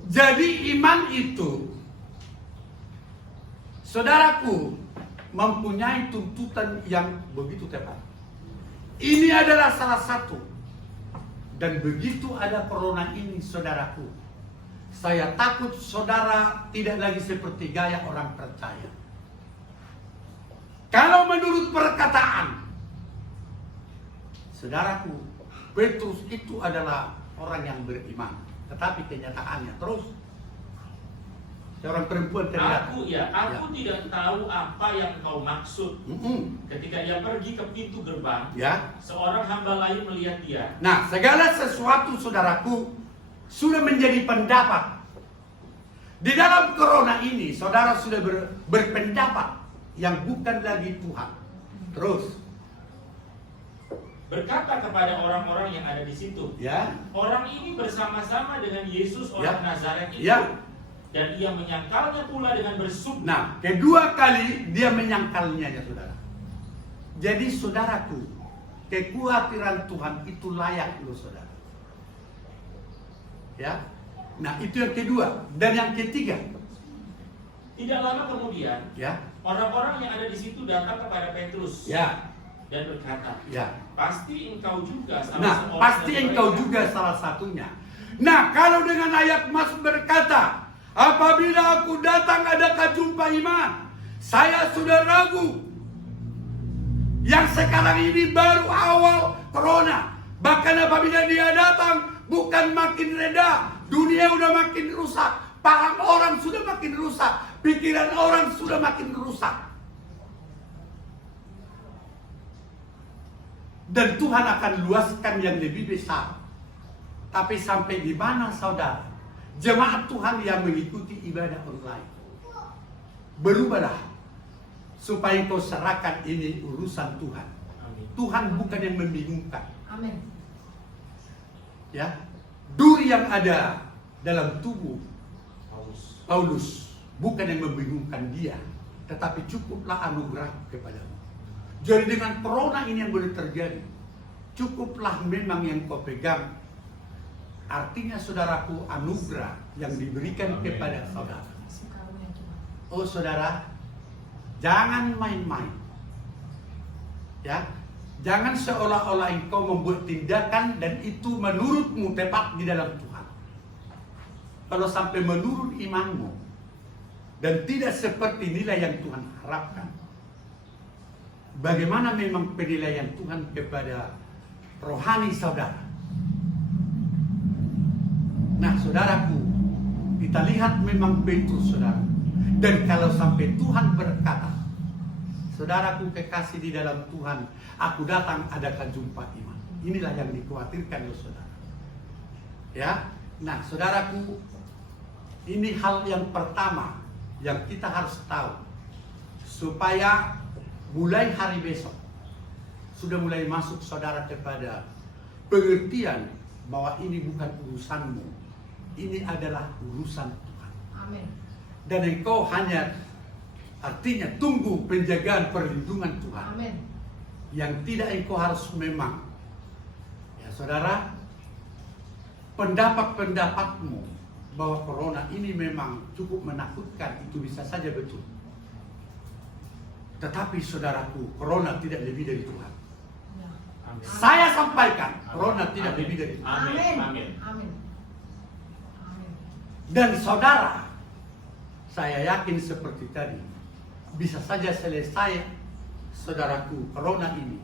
Jadi iman itu, saudaraku, mempunyai tuntutan yang begitu tepat. Ini adalah salah satu. Dan begitu ada corona ini, saudaraku, saya takut saudara tidak lagi seperti gaya orang percaya. Kalau menurut perkataan, saudaraku, Petrus itu adalah orang yang beriman. Tetapi kenyataannya terus seorang perempuan terlihat. Aku tidak tahu apa yang kau maksud. Ketika ia pergi ke pintu gerbang, Ya. seorang hamba lain melihat dia. Nah, segala sesuatu, saudaraku, sudah menjadi pendapat. Di dalam corona ini, saudara sudah berpendapat yang bukan lagi Tuhan. Terus, Berkata kepada orang-orang yang ada di situ, ya, orang ini bersama-sama dengan Yesus orang Nazaret itu. ya. Dan ia menyangkalnya pula dengan bersuk. Nah, kedua kali dia menyangkalnya, ya saudara. Jadi, saudaraku, kekhawatiran Tuhan itu layak loh, saudara. Ya. Nah, itu yang kedua. Dan yang ketiga, Tidak lama kemudian, ya, orang-orang yang ada di situ datang kepada Petrus ya, dan berkata, ya. pasti engkau juga salah Nah, seorang pasti dari engkau mereka." juga salah satunya. Nah, kalau dengan ayat Mas berkata, apabila aku datang adakah jumpa iman? Saya sudah ragu. Yang sekarang ini baru awal corona. Bahkan apabila dia datang, bukan makin reda. Dunia udah makin rusak. Paham orang sudah makin rusak. Pikiran orang sudah makin rusak. Dan Tuhan akan luaskan yang lebih besar. Tapi sampai di mana, saudara? Jemaat Tuhan yang mengikuti ibadah online, berubahlah supaya kau serahkan ini urusan Tuhan. Amin. Tuhan bukan yang membingungkan. Amin. Ya, duri yang ada dalam tubuh Paulus. Paulus bukan yang membingungkan dia, tetapi cukuplah anugerah kepadamu. Jadi dengan corona ini yang boleh terjadi, cukuplah memang yang kau pegang. Artinya, saudaraku, anugerah yang diberikan Amin. kepada saudara. Sekarunia Tuhan. Oh saudara, jangan main-main. Ya, jangan seolah-olah engkau membuat tindakan dan itu menurutmu tepat di dalam Tuhan. Kalau sampai menurut imanmu dan tidak seperti nilai yang Tuhan harapkan, bagaimana memang penilaian Tuhan kepada rohani saudara? Nah, saudaraku, kita lihat memang Petrus, saudara. Dan kalau sampai Tuhan berkata, saudaraku kekasih di dalam Tuhan, aku datang adakah jumpa iman? Inilah yang dikhawatirkan oleh saudara. Ya, nah saudaraku, ini hal yang pertama yang kita harus tahu, supaya mulai hari besok sudah mulai masuk saudara kepada pengertian bahwa ini bukan urusanmu, ini adalah urusan Tuhan. Amin. Dan engkau hanya artinya tunggu penjagaan perlindungan Tuhan. Amin. Yang tidak engkau harus memang, ya saudara, pendapat-pendapatmu bahwa corona ini memang cukup menakutkan, itu bisa saja betul. Tetapi saudaraku, corona tidak lebih dari Tuhan. Ya. Amin. Saya sampaikan, corona tidak Amin. lebih dari Tuhan. Amin. Amin. Amin. Amin. Amin. Dan saudara, saya yakin seperti tadi, bisa saja selesai, saudaraku, corona ini.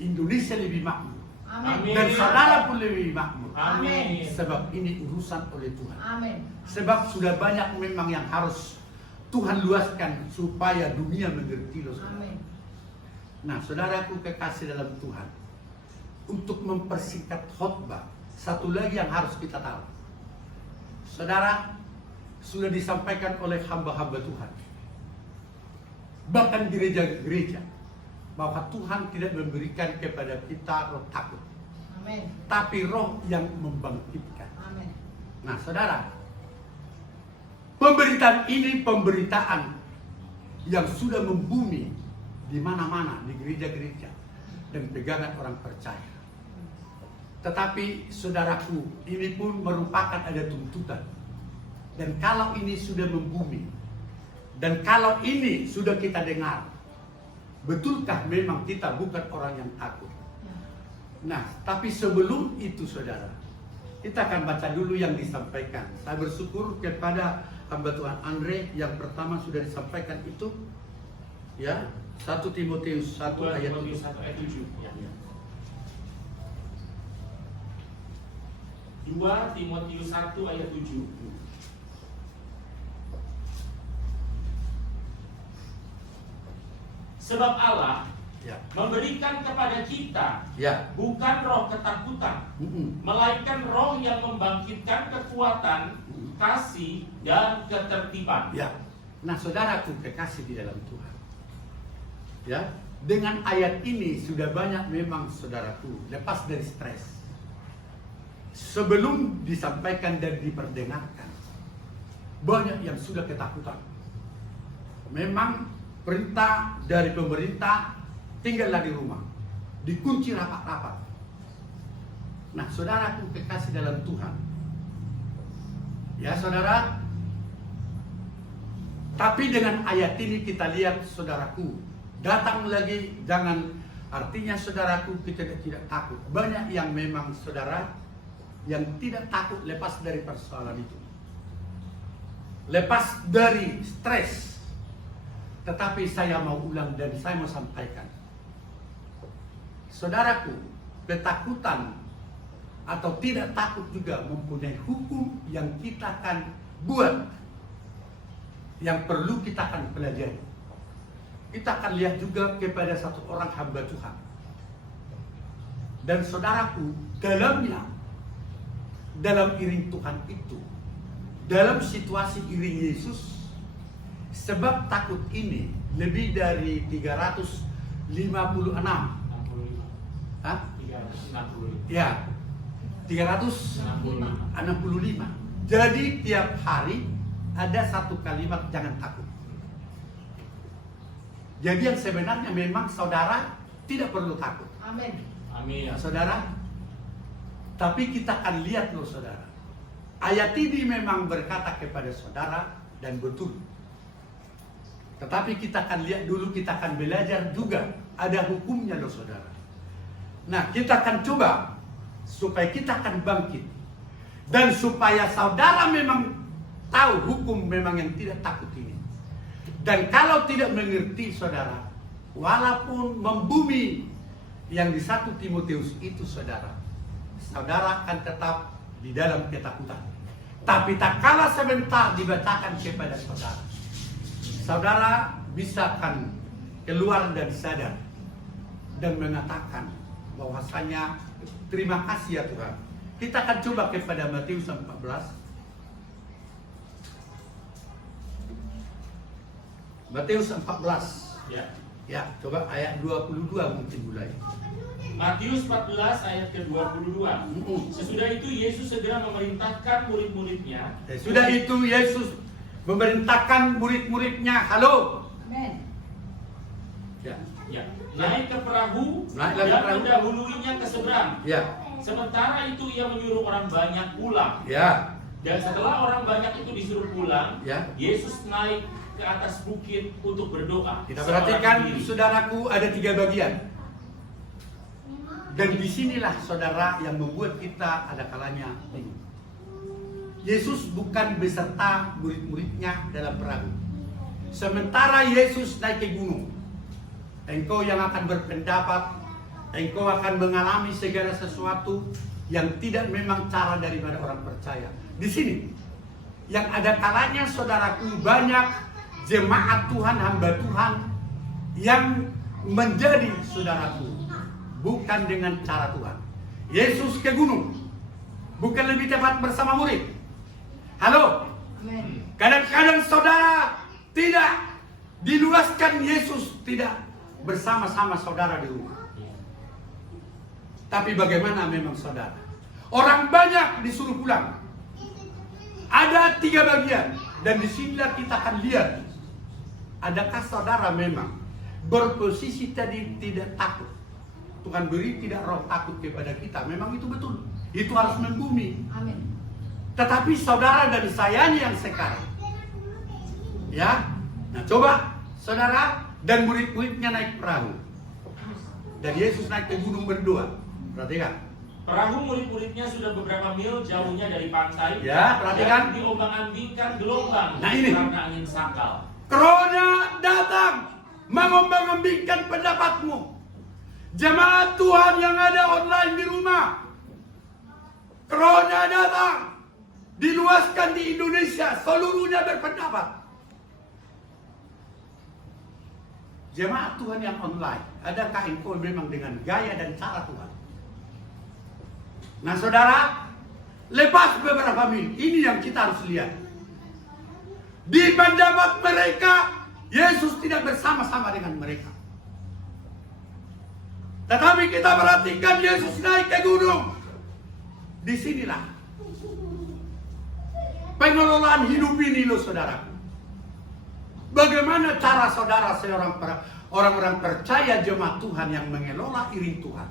Indonesia lebih makmur. Amin. Dan saudara pun lebih makmur. Amin. Sebab ini urusan oleh Tuhan. Amin. Sebab sudah banyak memang yang harus Tuhan luaskan supaya dunia mengerti loh saudara. Amin. Nah, saudaraku kekasih dalam Tuhan, untuk mempersingkat khotbah, satu lagi yang harus kita tahu. Saudara, sudah disampaikan oleh hamba-hamba Tuhan, bahkan gereja-gereja, bahwa Tuhan tidak memberikan kepada kita roh takut, Amin. tapi roh yang membangkitkan. Amin. Nah, saudara, pemberitaan ini pemberitaan yang sudah membumi di mana-mana, di gereja-gereja dan pegangan orang percaya. Tetapi saudaraku, ini pun merupakan ada tuntutan. Dan kalau ini sudah membumi, dan kalau ini sudah kita dengar, betulkah memang kita bukan orang yang takut? Ya. Nah, tapi sebelum itu saudara, kita akan baca dulu yang disampaikan. Saya bersyukur kepada hamba Tuhan Andre yang pertama sudah disampaikan itu, ya, 1 Timotius 1 ayat 1 ayat 7. Ya. 2 Timotius 1 ayat 7. Sebab Allah Ya, memberikan kepada kita ya, bukan roh ketakutan, melainkan roh yang membangkitkan kekuatan, kasih, dan ketertiban. ya. Nah, saudaraku kekasih di dalam Tuhan, ya, dengan ayat ini sudah banyak memang saudaraku lepas dari stres. Sebelum disampaikan dan diperdengarkan, banyak yang sudah ketakutan. Memang perintah dari pemerintah, tinggallah di rumah, dikunci rapat-rapat. Nah, saudaraku kekasih dalam Tuhan, ya saudara, tapi dengan ayat ini kita lihat saudaraku, datang lagi, jangan artinya saudaraku kita tidak takut. Banyak yang memang saudara yang tidak takut lepas dari persoalan itu, lepas dari stres. Tetapi saya mau ulang dan saya mau sampaikan, saudaraku, ketakutan atau tidak takut juga mempunyai hukum yang kita akan buat, yang perlu kita akan pelajari. Kita akan lihat juga kepada satu orang hamba Tuhan. Dan saudaraku, dalamnya, dalam iring Tuhan itu, dalam situasi iring Yesus, sebab takut ini lebih dari 356. 65. Hah? 365. Ya, 365. Jadi tiap hari ada satu kalimat jangan takut. Jadi yang sebenarnya memang saudara tidak perlu takut. Amin. Amin. Ya, saudara. Tapi kita akan lihat loh saudara. Ayat ini memang berkata kepada saudara dan betul. Tetapi kita akan lihat dulu, kita akan belajar juga ada hukumnya loh saudara. Nah, kita akan coba supaya kita akan bangkit. Dan supaya saudara memang tahu hukum memang yang tidak takut ini. Dan kalau tidak mengerti saudara, walaupun membumi yang di 1 Timotius itu saudara, saudara akan tetap di dalam ketakutan. Tapi tak kalah sebentar dibacakan kepada saudara, saudara bisa akan keluar dan sadar dan mengatakan bahwasanya terima kasih ya Tuhan. Kita akan coba kepada Matius 14. Matius 14. Ya. Ya, coba ayat 22 mungkin mulai. Matius 14 ayat ke-22. Sesudah itu Yesus segera memerintahkan murid-muridnya. Sudah itu Yesus memerintahkan murid-muridnya, halo. Amin. Ya, Ya, naik ke perahu Naiklah ke dan perahu. mendahuluinya ke seberang. ya, Sementara itu ia menyuruh orang banyak pulang. ya, Dan setelah orang banyak itu disuruh pulang, ya. Yesus naik ke atas bukit untuk berdoa. Kita seorang perhatikan diri. saudaraku ada 3 bagian. Dan disinilah saudara yang membuat kita ada kalanya bingung. Yesus bukan beserta murid-muridnya dalam perahu. Sementara Yesus naik ke gunung, engkau yang akan berpendapat engkau akan mengalami segala sesuatu yang tidak memang cara daripada orang percaya. Di sini, yang ada kalanya saudaraku banyak jemaat Tuhan, hamba Tuhan yang menjadi saudaraku bukan dengan cara Tuhan. Yesus ke gunung, bukan lebih tepat bersama murid. Halo, Amin. kadang-kadang saudara tidak diluaskan, Yesus tidak bersama-sama saudara di rumah. Tapi bagaimana memang saudara? Orang banyak disuruh pulang. Ada 3 bagian. Dan disinilah kita akan lihat. Adakah saudara memang berposisi tadi tidak takut? Tuhan beri tidak roh takut kepada kita. Memang itu betul. Itu harus membumi. Amin. Tetapi saudara dan saya yang sekarang. Ya. Nah coba saudara dan murid-muridnya naik perahu. Dan Yesus naik ke gunung berdoa. Perhatikan. Perahu murid-muridnya sudah beberapa mil jauhnya dari pantai. Ya, perhatikan. Dan diombang-ambingkan gelombang Nah, ini. karena angin sakal. Corona datang mengombang-ambingkan pendapatmu. Jemaat Tuhan yang ada online di rumah. Corona datang. Diluaskan di Indonesia, seluruhnya berpendapat. Jemaat Tuhan yang online, adakah engkau memang dengan gaya dan cara Tuhan? Nah saudara, lepas beberapa mil, ini yang kita harus lihat. Di pendapat mereka, Yesus tidak bersama-sama dengan mereka. Tetapi kita perhatikan Yesus naik ke gunung. Disinilah pengelolaan hidup ini loh saudara. Bagaimana cara saudara orang-orang percaya jemaat Tuhan yang mengelola iring Tuhan.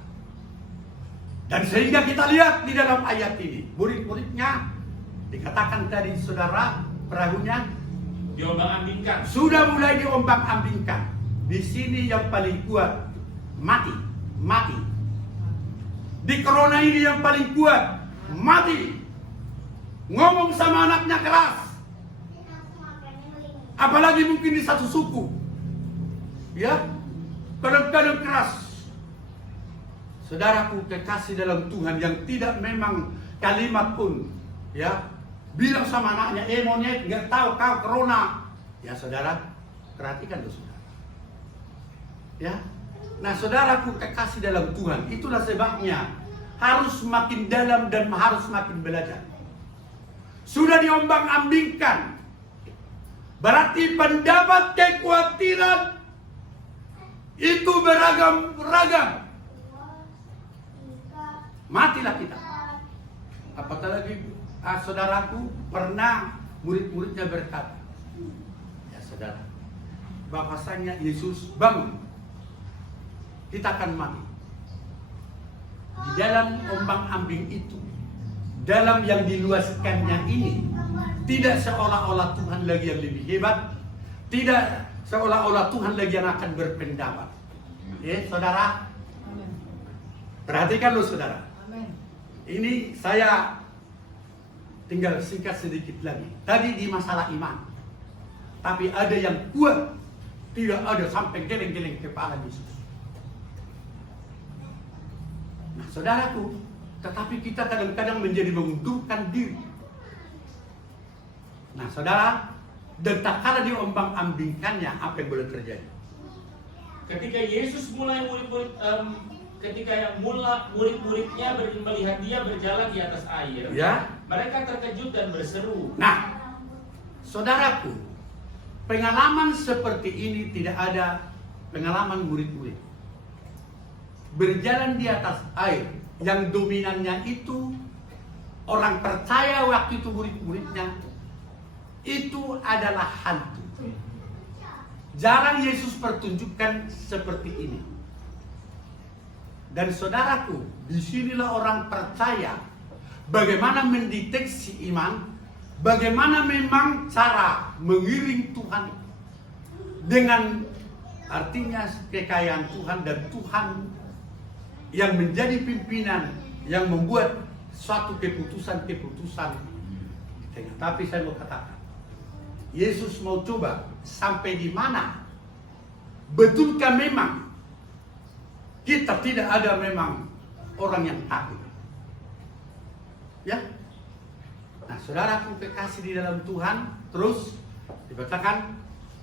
Dan sehingga kita lihat di dalam ayat ini, murid-muridnya dikatakan tadi saudara, perahunya Diombang-ambingkan. sudah mulai diombang-ambingkan. Di sini yang paling kuat mati. Di corona ini yang paling kuat mati. Ngomong sama anaknya keras. Apalagi mungkin di satu suku. Ya, kadang-kadang keras. Saudaraku kekasih dalam Tuhan yang tidak memang kalimat pun, ya, bilang sama anaknya, monyet, nggak tahu kau corona. Ya saudara, perhatikan loh saudara. Ya, nah saudaraku kekasih dalam Tuhan, itulah sebabnya harus makin dalam dan harus makin belajar. Sudah diombang-ambingkan, berarti pendapat kekhawatiran itu beragam-ragam. Matilah kita. Apalagi saudaraku pernah murid-muridnya berkata, ya saudara, bahwasanya Yesus bangun, kita akan mati. Di dalam ombang-ambing itu, dalam yang diluaskannya ini, tidak seolah-olah Tuhan lagi yang lebih hebat, tidak seolah-olah Tuhan lagi yang akan berpendapat. Saudara, Amin. perhatikan loh saudara. Amin. Ini saya tinggal singkat sedikit lagi. Tadi di masalah iman. Tapi ada yang kuat, tidak ada sampai geleng-geleng kepala Yesus. Nah saudaraku, tetapi kita kadang-kadang menjadi mengundurkan diri. Nah saudara, dan tak kala diombang-ambingkannya, apa yang boleh terjadi? Ketika Yesus mulai murid-muridnya melihat dia berjalan di atas air, Ya. mereka terkejut dan berseru. Nah, saudaraku, pengalaman seperti ini tidak ada pengalaman murid-murid. Berjalan di atas air, yang dominannya itu orang percaya waktu itu murid-muridnya, itu adalah hantu. Jarang Yesus pertunjukkan seperti ini. Dan saudaraku, disinilah orang percaya bagaimana mendeteksi iman, bagaimana memang cara mengiring Tuhan dengan artinya kekayaan Tuhan dan Tuhan yang menjadi pimpinan yang membuat suatu keputusan-keputusan. Tapi saya mau katakan, Yesus mau coba sampai di mana betulkah memang kita tidak ada memang orang yang takut. Ya. Nah, saudaraku kekasih di dalam Tuhan, terus dikatakan,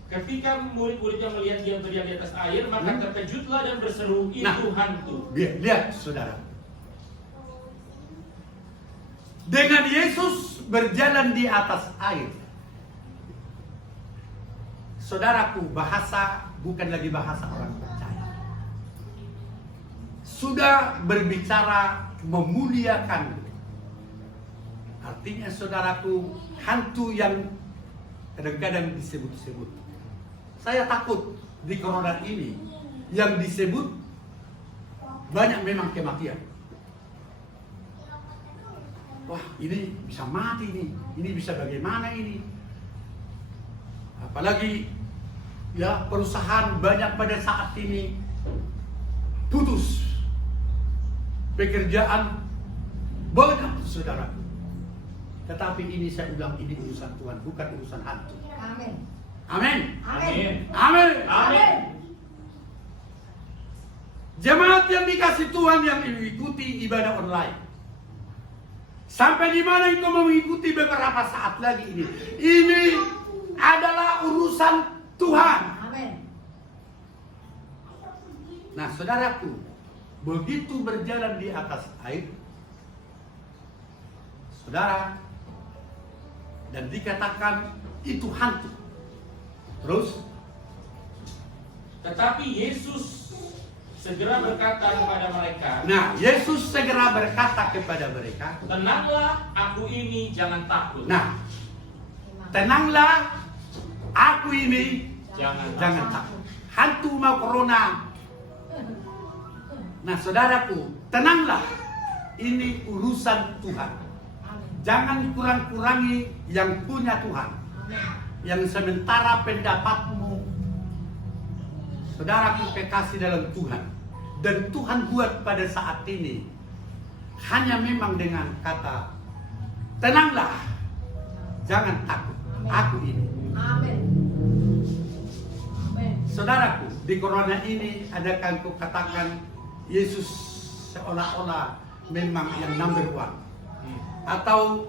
ketika murid-muridnya melihat dia berdiam di atas air, maka terkejutlah dan berseru, itu Nah. hantu. lihat saudara. Dengan Yesus berjalan di atas air, saudaraku, bahasa bukan lagi bahasa orang percaya. Sudah berbicara memuliakan. Artinya saudaraku, hantu yang kadang-kadang disebut-sebut. Saya takut di corona ini yang disebut banyak memang kematian. Wah, ini bisa mati nih. Ini bisa bagaimana ini? Apalagi ya perusahaan banyak pada saat ini putus. Pekerjaan banyak, saudaraku. Tetapi ini saya ulang, ini urusan Tuhan, bukan urusan hantu. Amin. Amin. Amin. Amin. Amin. Jemaat yang dikasih Tuhan yang mengikuti ibadah online. Sampai di mana engkau mengikuti beberapa saat lagi ini. Ini adalah urusan Tuhan. Amin. Nah, saudaraku, begitu berjalan di atas air, saudara, dan dikatakan itu hantu. Terus, Tetapi Yesus segera berkata kepada mereka, nah, Yesus segera berkata kepada mereka, tenanglah, aku ini, jangan takut. nah, tenanglah, aku ini, Jangan takut. Hantu mau corona. Nah, saudaraku, tenanglah, ini urusan Tuhan. Amin. Jangan kurang-kurangi yang punya Tuhan. Amin. Yang sementara pendapatmu, saudaraku kekasih dalam Tuhan, dan Tuhan buat pada saat ini hanya memang dengan kata tenanglah, jangan takut, aku ini. Amin. Amin. Saudaraku, di corona ini adakah kau katakan Yesus seolah-olah memang yang number one atau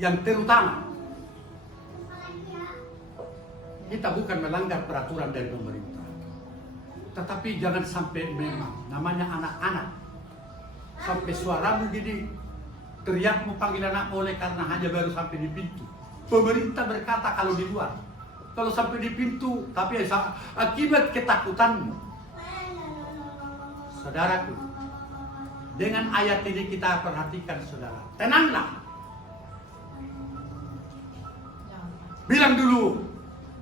yang terutama? Kita bukan melanggar peraturan dari pemerintah, tetapi jangan sampai memang namanya anak-anak sampai suaramu gini, teriakmu panggil anakmu oleh karena hanya baru sampai di pintu. Pemerintah berkata kalau di luar, kalau sampai di pintu, tapi akibat ketakutanmu. Saudaraku, dengan ayat ini kita perhatikan, saudara, tenanglah. Bilang dulu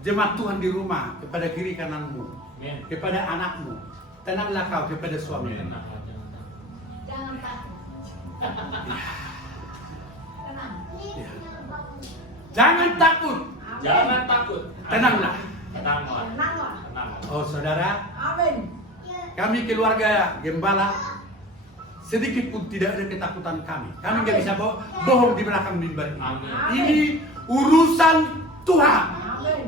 jemaat Tuhan di rumah kepada kiri kananmu, Amin. kepada anakmu, tenanglah kau kepada suamimu. Tenanglah, jangan takut. Jangan takut. Tenang. Ya. Jangan takut, Amin. Jangan takut. tenanglah. Tenanglah. Tenanglah. Tenanglah. Oh saudara, Amin. kami keluarga Gembala sedikit pun tidak ada ketakutan kami. Kami nggak bisa bohong di belakang mimbar ini. Amin. Ini urusan Tuhan. Amin.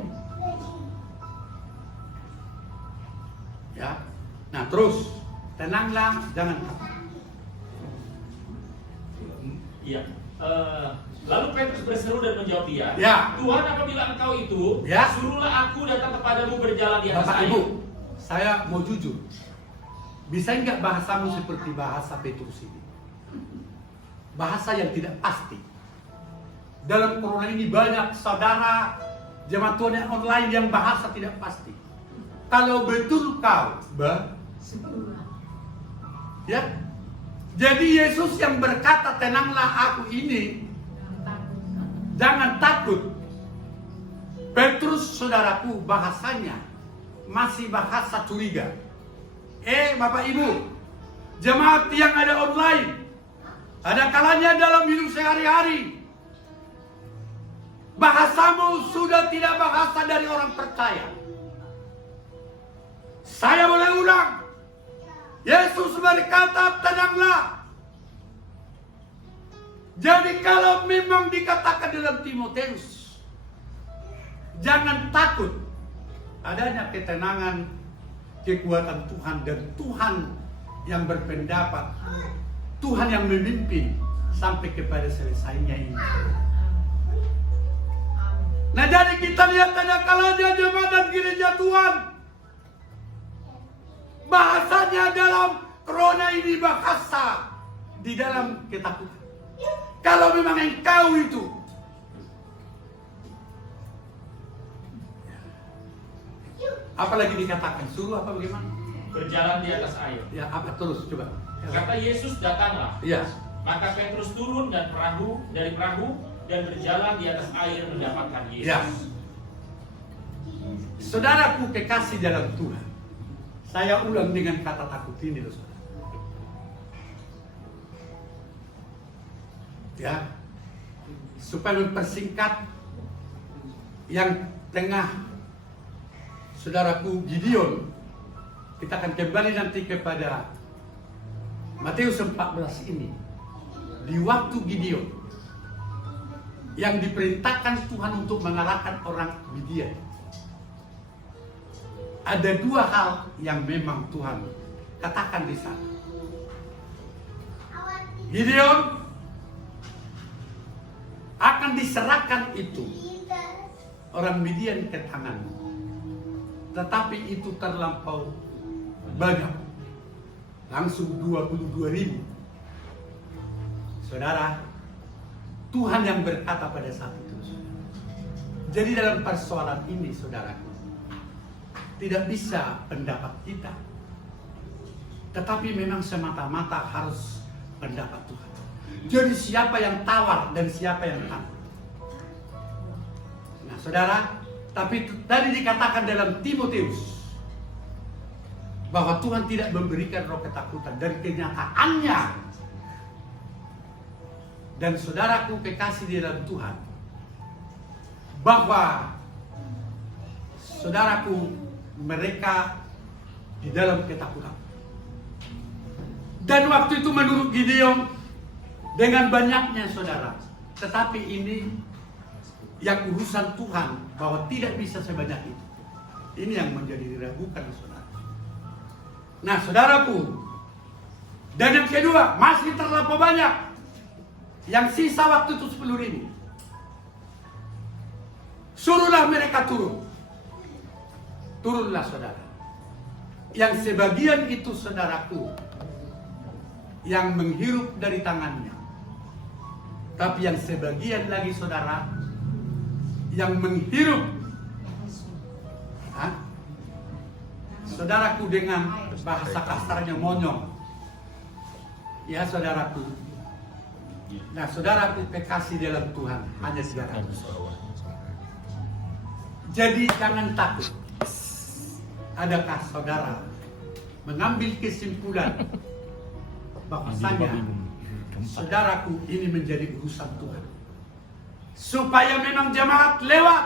Ya. Nah terus, tenanglah, jangan takut. Iya. Lalu Petrus berseru dan menjawab dia, Ya. Tuhan, apabila engkau itu, Ya. suruhlah aku datang kepadamu berjalan di atas Bapak air. Ibu, saya mau jujur. Bisa nggak bahasamu seperti bahasa Petrus ini? Bahasa yang tidak pasti. Dalam corona ini banyak saudara jemaat Tuhan yang online yang bahasa tidak pasti. Kalau betul kau, Sempurna. ya. Jadi Yesus yang berkata tenanglah aku ini, Jangan takut. jangan takut. Petrus saudaraku bahasanya masih bahasa curiga. Bapak Ibu, jemaat yang ada online, ada kalanya dalam hidup sehari-hari bahasamu sudah tidak bahasa dari orang percaya. Saya boleh ulang. Yesus berkata tenanglah. Jadi kalau memang dikatakan dalam Timotius, jangan takut, adanya ketenangan, kekuatan Tuhan, dan Tuhan yang berpendapat Tuhan yang memimpin sampai kepada selesainya ini. Nah, jadi kita lihat ada kalanya jemaat dan gereja Tuhan, bahasanya dalam corona ini bahasa di dalam ketakutan. Kalau memang engkau itu apalagi dikatakan suruh apa bagaimana? Berjalan di atas air. Ya, apa terus coba? Kata Yesus, datanglah. Iya. Maka Petrus turun dari perahu dan berjalan di atas air mendapatkan Yesus. Ya. Saudaraku kekasih dalam Tuhan, saya ulang dengan kata takut ini loh, saudara. Ya, supaya mempersingkat yang tengah saudaraku Gideon, kita akan kembali nanti kepada Matius 14 ini. Di waktu Gideon yang diperintahkan Tuhan untuk mengalahkan orang Midian, ada dua hal yang memang Tuhan katakan di sana. Gideon akan diserahkan itu orang Midian ke tanganmu, tetapi itu terlampau banyak, langsung 22.000. Saudara, Tuhan yang berkata pada saat itu, saudara. Jadi dalam persoalan ini, saudaraku, tidak bisa pendapat kita, tetapi memang semata-mata harus pendapat Tuhan. Jadi siapa yang tawar dan siapa yang takut. Nah, saudara, tapi tadi dikatakan dalam Timotius bahwa Tuhan tidak memberikan roh ketakutan, dan kenyataannya. Dan saudaraku kekasih di dalam Tuhan, bahwa saudaraku mereka di dalam ketakutan. Dan waktu itu menurut Gideon, dengan banyaknya saudara, tetapi ini yang urusan Tuhan, bahwa tidak bisa sebanyak itu. Ini yang menjadi diragukan, saudara. Nah, saudaraku, dan yang kedua, masih terlampau banyak. Yang sisa waktu itu 10.000. Suruhlah mereka turun. Turunlah, saudara. Yang sebagian itu, saudaraku, yang menghirup dari tangannya. Tapi yang sebagian lagi, saudara, yang menghirup, saudaraku, dengan bahasa kasarnya monyong. Ya, saudaraku. Nah, saudaraku kekasih dalam Tuhan, hanya 300. Jadi jangan takut. Adakah saudara mengambil kesimpulan bahwasanya saudaraku ini menjadi urusan Tuhan, supaya memang jemaat lewat,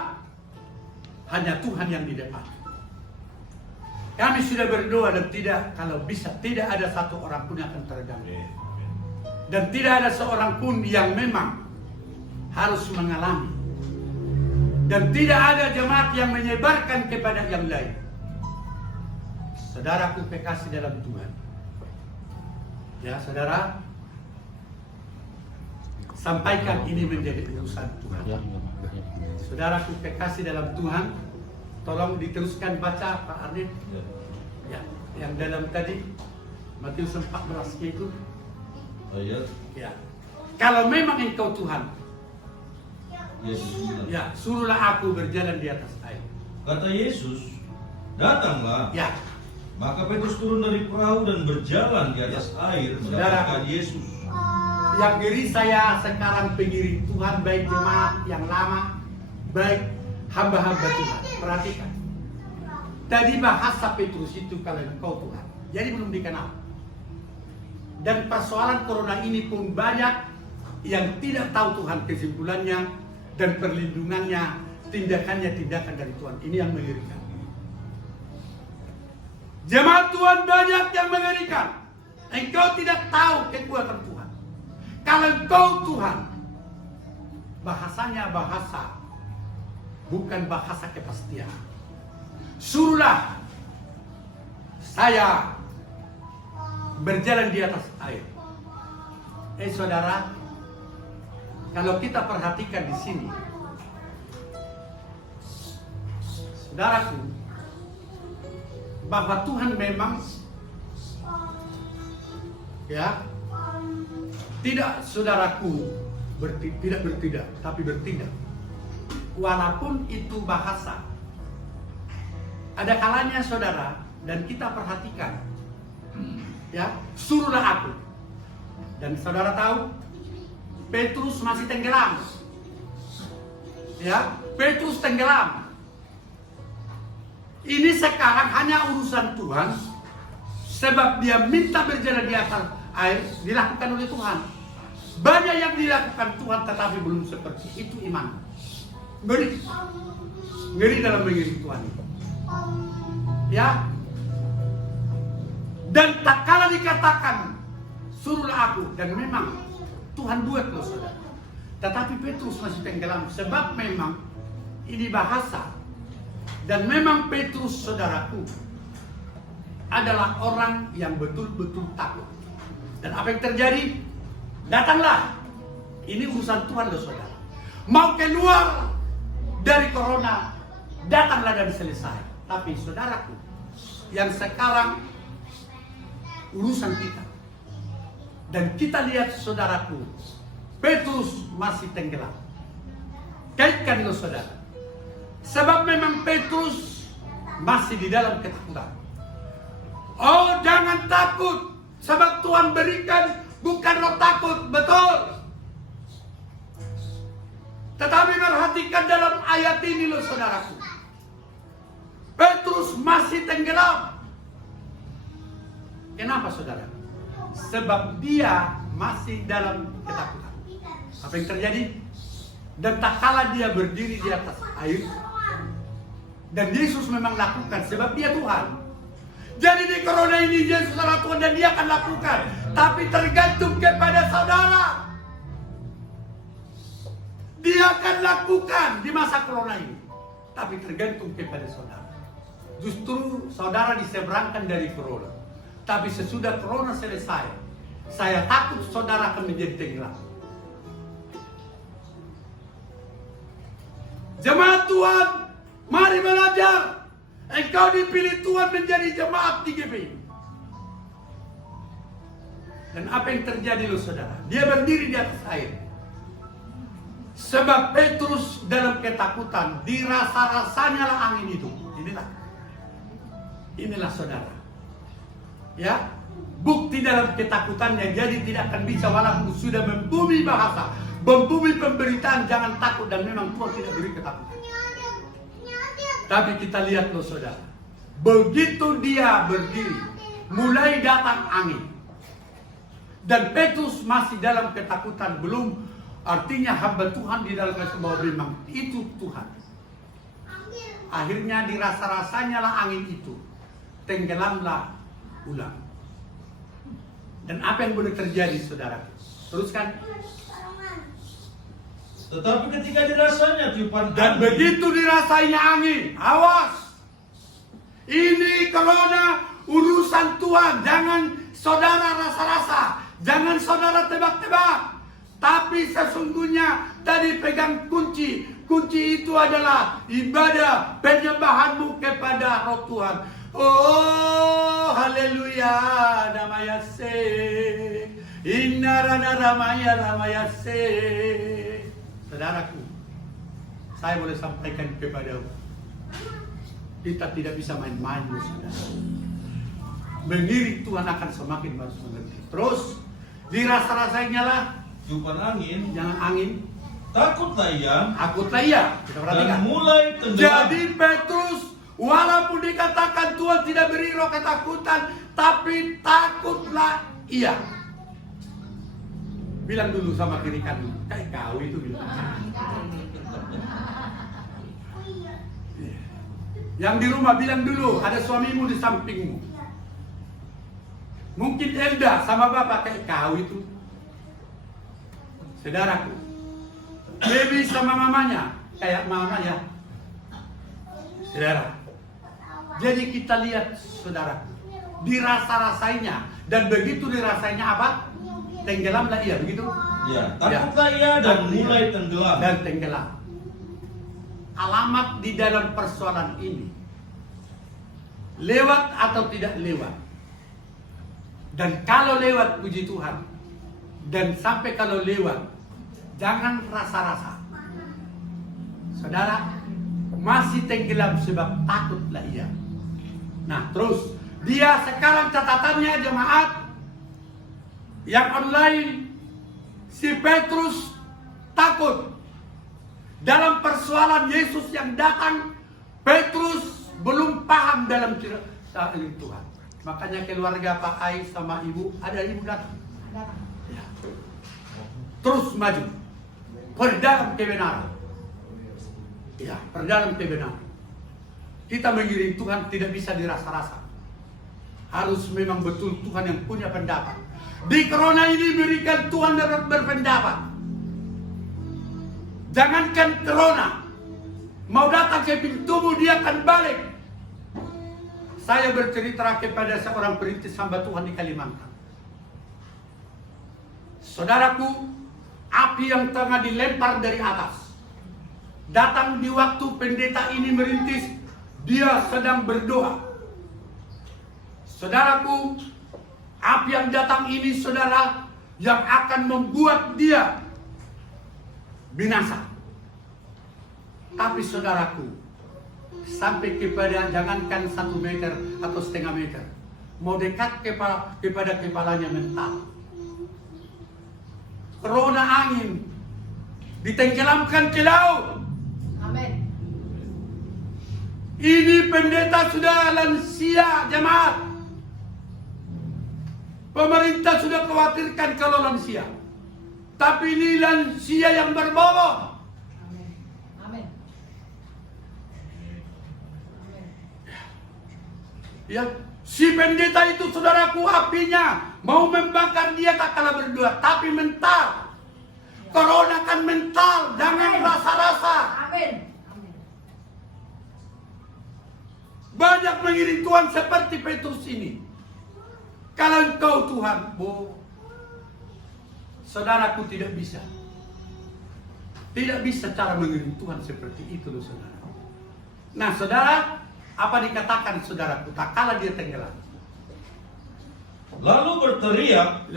hanya Tuhan yang di depan. Kami sudah berdoa dan kalau bisa tidak ada satu orang pun yang akan terganggu. Dan tidak ada seorang pun yang memang harus mengalami. Dan tidak ada jemaat yang menyebarkan kepada yang lain. Saudaraku kekasih dalam Tuhan. Ya, saudara, sampaikan ini menjadi urusan Tuhan. Saudaraku kekasih dalam Tuhan, tolong diteruskan baca Pak Arnit. Ya, yang dalam tadi Matius 14 itu. Ayat. Ya. Kalau memang engkau Tuhan, Yesus. ya, suruhlah aku berjalan di atas air. Kata Yesus, datanglah. Ya. Maka Petrus turun dari perahu dan berjalan di atas air mendapatkan Yesus. Yang diri saya sekarang pengiring Tuhan, baik jemaat yang lama, baik hamba-hamba Tuhan. Perhatikan. Tadi bahasa Petrus itu kalau engkau Tuhan. Jadi belum dikenal. Dan persoalan corona ini pun banyak yang tidak tahu Tuhan kesimpulannya dan perlindungannya, tindakan dari Tuhan. Ini yang mengerikan. Jemaat Tuhan banyak yang mengerikan. Engkau tidak tahu kekuatan Tuhan. Kalau engkau Tuhan, bahasanya bahasa, bukan bahasa kepastian. Suruhlah saya berjalan di atas air. Saudara, kalau kita perhatikan di sini, saudaraku, bahwa Tuhan memang tidak, saudaraku, tidak bertindak, tapi bertindak. Walaupun itu bahasa, ada kalanya saudara, dan kita perhatikan, suruhlah aku. Dan saudara tahu, Petrus masih tenggelam. Petrus tenggelam. Ini sekarang hanya urusan Tuhan, sebab dia minta berjalan di atas air, dilakukan oleh Tuhan. Banyak yang dilakukan Tuhan, tetapi belum seperti itu iman. Ngeri dalam mengiring Tuhan. Dan tak kala dikatakan, suruhlah aku, dan memang Tuhan buat loh saudara. Tetapi Petrus masih tenggelam, sebab memang ini bahasa. Dan memang Petrus, saudaraku, adalah orang yang betul-betul takut. Dan apa yang terjadi? Datanglah. Ini urusan Tuhan loh saudara. Mau keluar dari corona, datanglah dan selesai. Tapi saudaraku, yang sekarang urusan kita. Dan kita lihat saudaraku, Petrus masih tenggelam. Kaitkan loh saudara. Sebab memang Petrus masih di dalam ketakutan. Oh, jangan takut, sebab Tuhan berikan bukan roh takut, betul. Tetapi perhatikan dalam ayat ini loh saudaraku. Petrus masih tenggelam. Kenapa saudara? Sebab dia masih dalam ketakutan. Apa yang terjadi? Dan tak kala dia berdiri di atas air, dan Yesus memang lakukan sebab dia Tuhan. Jadi di corona ini Yesus adalah Tuhan dan dia akan lakukan. Tapi tergantung kepada saudara. Dia akan lakukan di masa corona ini. Tapi tergantung kepada saudara. Justru saudara diseberangkan dari corona. Tapi sesudah corona selesai, saya takut saudara akan menjadi tenggelam. Jemaat Tuhan, mari belajar. Engkau dipilih Tuhan menjadi jemaat di GBI. Dan apa yang terjadi loh saudara? Dia berdiri di atas air. Sebab Petrus dalam ketakutan, dirasa-rasanya lah angin itu. Inilah saudara. Bukti dalam ketakutannya, jadi tidak akan bisa walaupun sudah membumi bahasa, membumi pemberitaan, jangan takut, dan memang Tuhan tidak beri ketakutan. Tapi kita lihat loh saudara, begitu dia berdiri, mulai datang angin. Dan Petrus masih dalam ketakutan, belum, artinya hamba Tuhan di dalam kasih bahwa memang itu Tuhan. Akhirnya dirasa-rasanya lah angin itu, tenggelamlah ulang. Dan apa yang boleh terjadi saudara? Teruskan. Tetapi ketika dirasanya tiupan Dan angin, begitu dirasainya angin, awas. Ini corona urusan Tuhan. Jangan saudara rasa-rasa, jangan saudara tebak-tebak. Tapi sesungguhnya tadi pegang kunci. Kunci itu adalah ibadah, penyembahanmu kepada roh Tuhan. Oh, haleluya, namanya se. Innarana ramaya ramaya se. Saudaraku, saya boleh sampaikan kepadamu, kita tidak bisa main-main, saudara. Mengiring Tuhan akan semakin harus mengerti. Terus dirasa-rasanya lah tiupan angin, jangan angin. takutlah ia, Takutlah ia. Kita perhatikan. dan mulai tenggelam. Jadi Petrus, walaupun dikatakan Tuhan tidak beri roh ketakutan, tapi takutlah ia. Bilang dulu sama kiri kanan, kayak kau itu bilang. Yang di rumah bilang dulu, ada suamimu di sampingmu. Mungkin Elda sama bapak kayak kau itu. Saudaraku, Baby sama mamanya kayak mama ya. Saudara. Jadi kita lihat saudaraku, dirasa-rasainya. Dan begitu dirasainya apa? Tenggelamlah ia, begitu? Ya, takutlah ia dan mulai tenggelam. Dan tenggelam. Alamat di dalam persoalan ini, lewat atau tidak lewat. Dan kalau lewat, puji Tuhan. Dan sampai kalau lewat, jangan rasa-rasa. Saudara, masih tenggelam sebab takutlah ia. Nah, terus dia sekarang catatannya jemaat yang online, si Petrus takut. Dalam persoalan Yesus yang datang, Petrus belum paham dalam cerita ini Tuhan. Makanya keluarga Pak Ai sama ibu, ada ibu datang. Ya. Terus maju. Perdalam kebenaran. Ya, perdalam kebenaran. Kita mengiring Tuhan tidak bisa dirasa-rasa. Harus memang betul Tuhan yang punya pendapat. Di corona ini berikan Tuhan berpendapat. Jangankan corona, mau datang ke pintumu dia akan balik. Saya bercerita kepada seorang perintis hamba Tuhan di Kalimantan. Saudaraku, api yang tengah dilempar dari atas datang di waktu pendeta ini merintis, dia sedang berdoa. Saudaraku, api yang datang ini saudara yang akan membuat dia binasa. Tapi saudaraku, sampai kepada jangankan 1 meter atau setengah meter, mau dekat kepada kepalanya mental. Corona angin ditenggelamkan ke laut. Amin. Ini pendeta sudah lansia jemaat. Pemerintah sudah khawatirkan kalau lansia. Tapi ini lansia yang berbobot. Amin. Amin. Ya, si pendeta itu saudaraku apinya mau membakar dia tak kalah berdua, tapi mental. Corona kan mental, jangan rasa-rasa. Amin. Amin. Banyak mengiring Tuhan seperti Petrus ini. Kalau engkau Tuhan, saudaraku tidak bisa. Tidak bisa cara mengiring Tuhan seperti itu loh saudara. Nah saudara, apa dikatakan saudaraku? Tak kalah dia tenggelam. Lalu berteriak,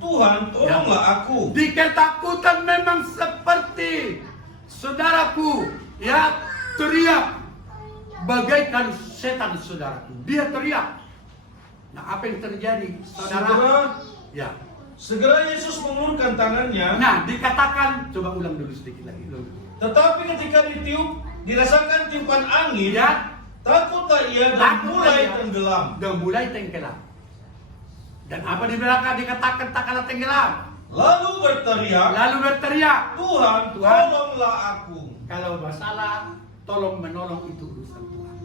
Tuhan tolonglah aku. Di ketakutan memang seperti saudaraku, ya teriak bagaikan setan saudaraku. Dia teriak. Nah apa yang terjadi saudara? Segera Yesus mengulurkan tangannya. Nah dikatakan, coba ulang dulu sedikit lagi. Tetapi ketika ditiup, dirasakan tiupan angin, Ya, takutlah ia dan mulai tenggelam. Dan mulai tenggelam. Dan apa di belakang dikatakan tak kalah tenggelam. Lalu berteriak, Tuhan, tolonglah aku. Kalau masalah tolong menolong itu urusan Tuhan.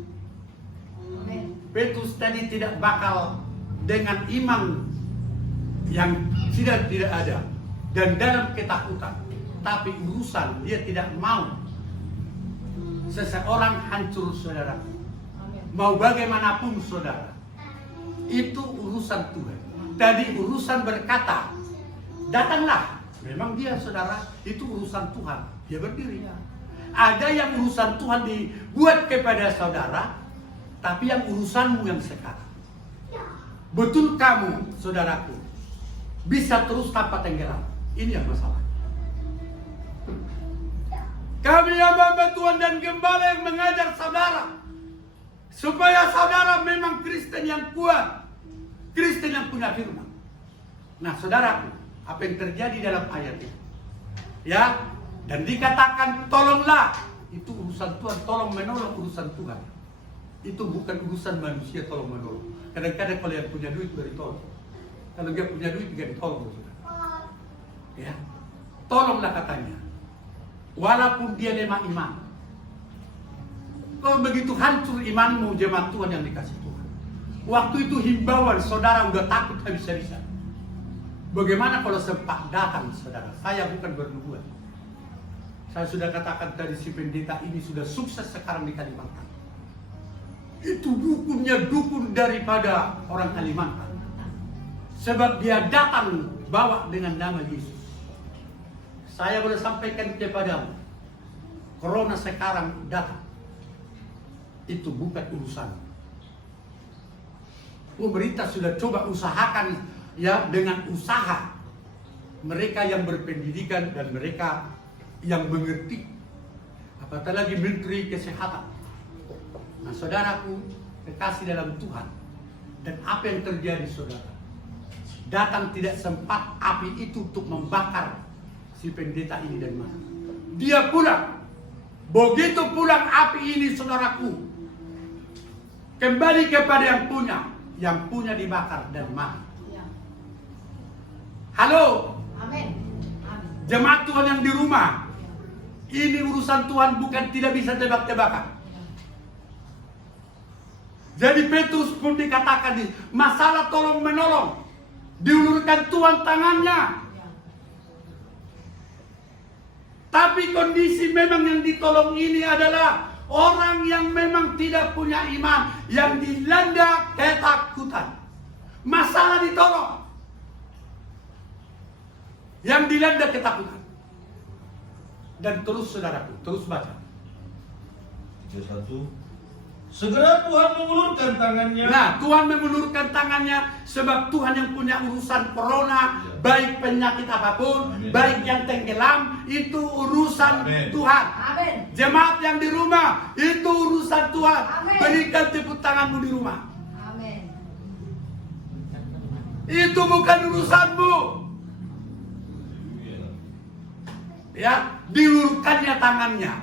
Amin. Petrus tadi tidak bakal dengan iman yang tidak ada dan dalam ketakutan, tapi urusan dia tidak mau seseorang hancur saudara. Amin. Mau bagaimanapun saudara, itu urusan Tuhan. Tadi urusan berkata, datanglah. Memang dia saudara, itu urusan Tuhan. Dia berdiri. Ada yang urusan Tuhan dibuat kepada saudara, tapi yang urusanmu yang sekarang. Betul kamu, saudaraku, bisa terus tanpa tenggelam. Ini yang masalah. Kami hamba Tuhan dan gembala yang mengajar saudara, supaya saudara memang Kristen yang kuat, Kristen yang punya firman. Nah saudaraku, apa yang terjadi dalam ayat itu? Ya, dan dikatakan tolonglah. Itu urusan Tuhan, tolong menolong urusan Tuhan. Itu bukan urusan manusia tolong menolong. Kadang-kadang kalau yang punya duit baru tolong. Kalau dia punya duit tidak ditolong. Ya, tolonglah katanya. Walaupun dia lemah iman. Kalau begitu hancur imanmu jemaat Tuhan yang dikasih Tuhan. Waktu itu himbauan saudara udah takut habis-habisan. Bagaimana kalau sempat datang saudara? Saya bukan bernubuat. Saya sudah katakan tadi si pendeta ini sudah sukses sekarang di Kalimantan. itu dukunnya dukun daripada orang Kalimantan. Sebab dia datang bawa dengan nama Yesus. Saya boleh sampaikan kepadamu, corona sekarang datang, itu bukan urusan. Pemerintah sudah coba usahakan ya dengan usaha. Mereka yang berpendidikan dan mereka yang mengerti. Apatah lagi Menteri Kesehatan. Nah saudaraku, kekasih dalam Tuhan. Dan apa yang terjadi saudara? Datang tidak sempat api itu untuk membakar si pendeta ini dan mana. Dia pulang. Begitu pulang api ini saudaraku, kembali kepada yang punya. Yang punya dibakar dan mati. Ya. Halo, Amin. Amin. jemaat Tuhan yang di rumah. Ini urusan Tuhan, bukan tidak bisa tebak-tebakan. Jadi Petrus pun dikatakan di masalah tolong menolong, diulurkan Tuhan tangannya. Ya. Tapi kondisi memang yang ditolong ini adalah orang yang memang tidak punya iman, yang dilanda ketakutan. Masalah ditolong, yang dilanda ketakutan. Dan terus saudaraku, terus baca. 31. Segera Tuhan mengulurkan tangannya. Nah, Tuhan mengulurkan tangannya sebab Tuhan yang punya urusan corona, Ya. baik penyakit apapun, Amin. baik yang tenggelam, itu urusan Amin. Tuhan. Amin. Jemaat yang di rumah, itu urusan Tuhan. Amin. Berikan tepuk tanganmu di rumah. Amin. Itu bukan urusanmu. Ya, diulurkannya tangannya.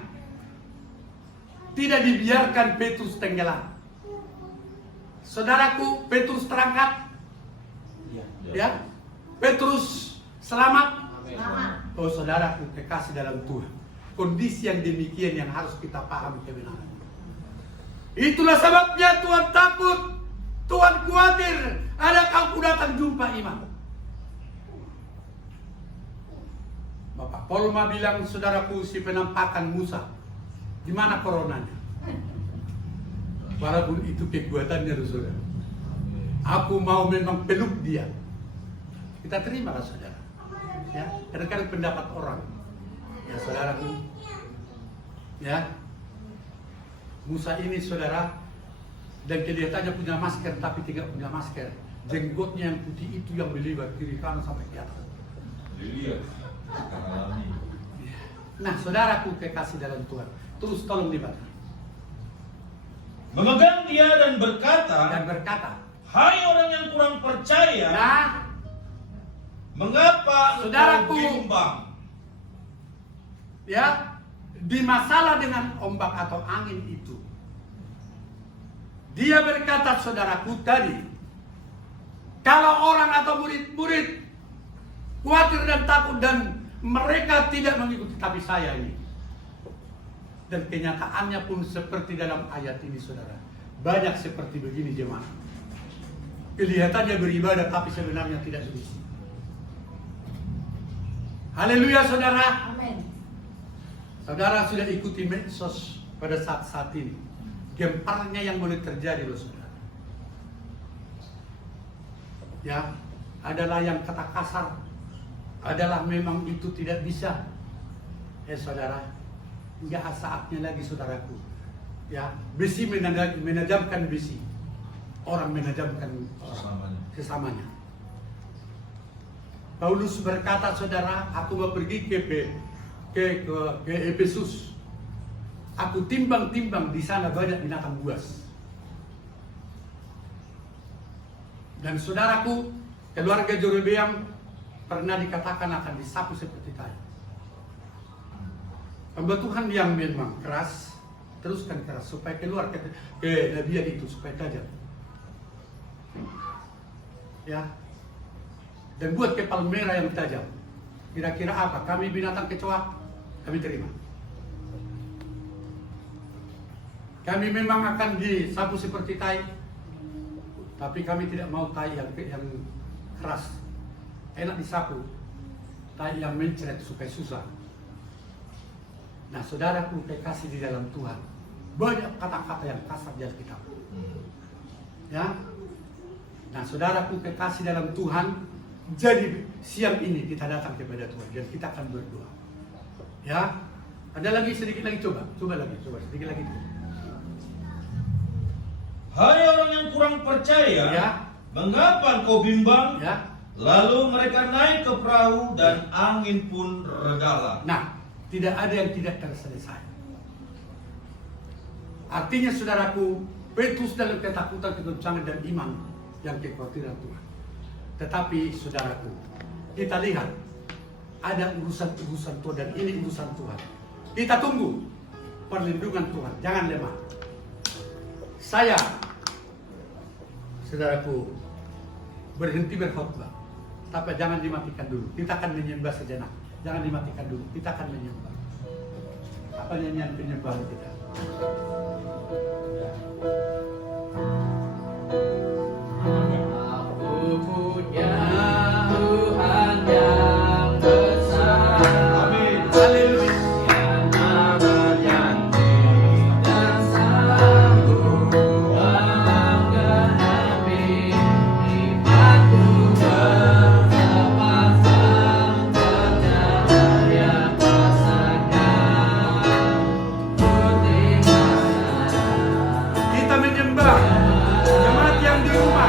Tidak dibiarkan Petrus tenggelam. Saudaraku, Petrus terangkat. Ya, Petrus selamat. Selamat. Oh saudaraku, kekasih dalam Tuhan. Kondisi yang demikian yang harus kita pahami kebenaran. Itulah sebabnya Tuhan takut. Tuhan khawatir. Adakah aku datang jumpa iman? Bapak Polma bilang, saudaraku, si penampakan Musa. Di mana coronanya? Walaupun itu kekuatannya, saudara. Aku mau memang peluk dia. Kita terima lah, saudara. Ya, kadang-kadang pendapat orang. Ya, saudaraku. Ya, Musa ini, saudara, dan kelihatannya punya masker, tapi tidak punya masker. Jenggotnya yang putih itu yang melibat kiri kanan sampai ke atas. Dilihat. Alami. Nah, saudaraku kekasih dalam Tuhan, terus tolong dibaca. Memegang dia dan berkata, hai orang yang kurang percaya, Nah, mengapa Saudaraku. engkau bimbang? ya, di masalah dengan ombak atau angin itu, dia berkata, saudaraku tadi, kalau orang atau murid-murid khawatir dan takut dan mereka tidak mengikuti, tapi saya ini. Dan kenyataannya pun seperti dalam ayat ini, saudara. Banyak seperti begini jemaat. Kelihatannya beribadah tapi sebenarnya tidak begitu. Haleluya, saudara. Amin. Saudara sudah ikuti medsos pada saat-saat ini. Gemparnya yang boleh terjadi loh, saudara. Ya, adalah yang kata kasar, adalah memang itu tidak bisa. Saudara, enggak saatnya lagi, saudaraku. Ya, besi menajamkan besi. Orang menajamkan sesamanya. Paulus berkata, saudara, aku mau pergi ke Efesus. Aku timbang-timbang di sana banyak binatang buas. Dan saudaraku, keluarga Jerobeam pernah dikatakan akan disapu seperti kayu. Hamba Tuhan yang memang keras, teruskan keras supaya keluar ke nabian itu supaya tajam. Ya. Dan buat kepala merah yang tajam. Kira-kira apa? Kami binatang kecoa, kami terima. Kami memang akan disapu seperti tai, tapi kami tidak mau tai yang keras. Enak disapu, tai yang mencret supaya susah. Nah, saudaraku kekasih di dalam Tuhan, banyak kata-kata yang kasar di Alkitab. Ya. Nah, saudaraku kekasih dalam Tuhan, jadi siang ini kita datang kepada Tuhan dan kita akan berdoa. Ya. Ada lagi sedikit lagi, coba sedikit lagi. Hai orang yang kurang percaya, Ya. mengapa kau bimbang? Ya. Lalu mereka naik ke perahu dan angin pun redalah. Nah, tidak ada yang tidak terselesai. Artinya saudaraku, Petrus dalam ketakutan, kegoncangan dan iman yang kekhawatiran Tuhan. Tetapi saudaraku, kita lihat ada urusan-urusan Tuhan dan ini urusan Tuhan. Kita tunggu perlindungan Tuhan, jangan lemah. Saya, saudaraku, berhenti berkhotbah, tapi jangan dimatikan dulu. Kita akan menyembah sejenak. Jangan dimatikan dulu. Kita akan menyembah. Apa nyanyian penyembahan kita? Aku punya Tuhan yang besar. Amin. Haleluya. Yang berjanji dan sanggup menggenapi imanku bersama-sama percaya kuasanya putih. Kita menyembah. Jemaat yang di rumah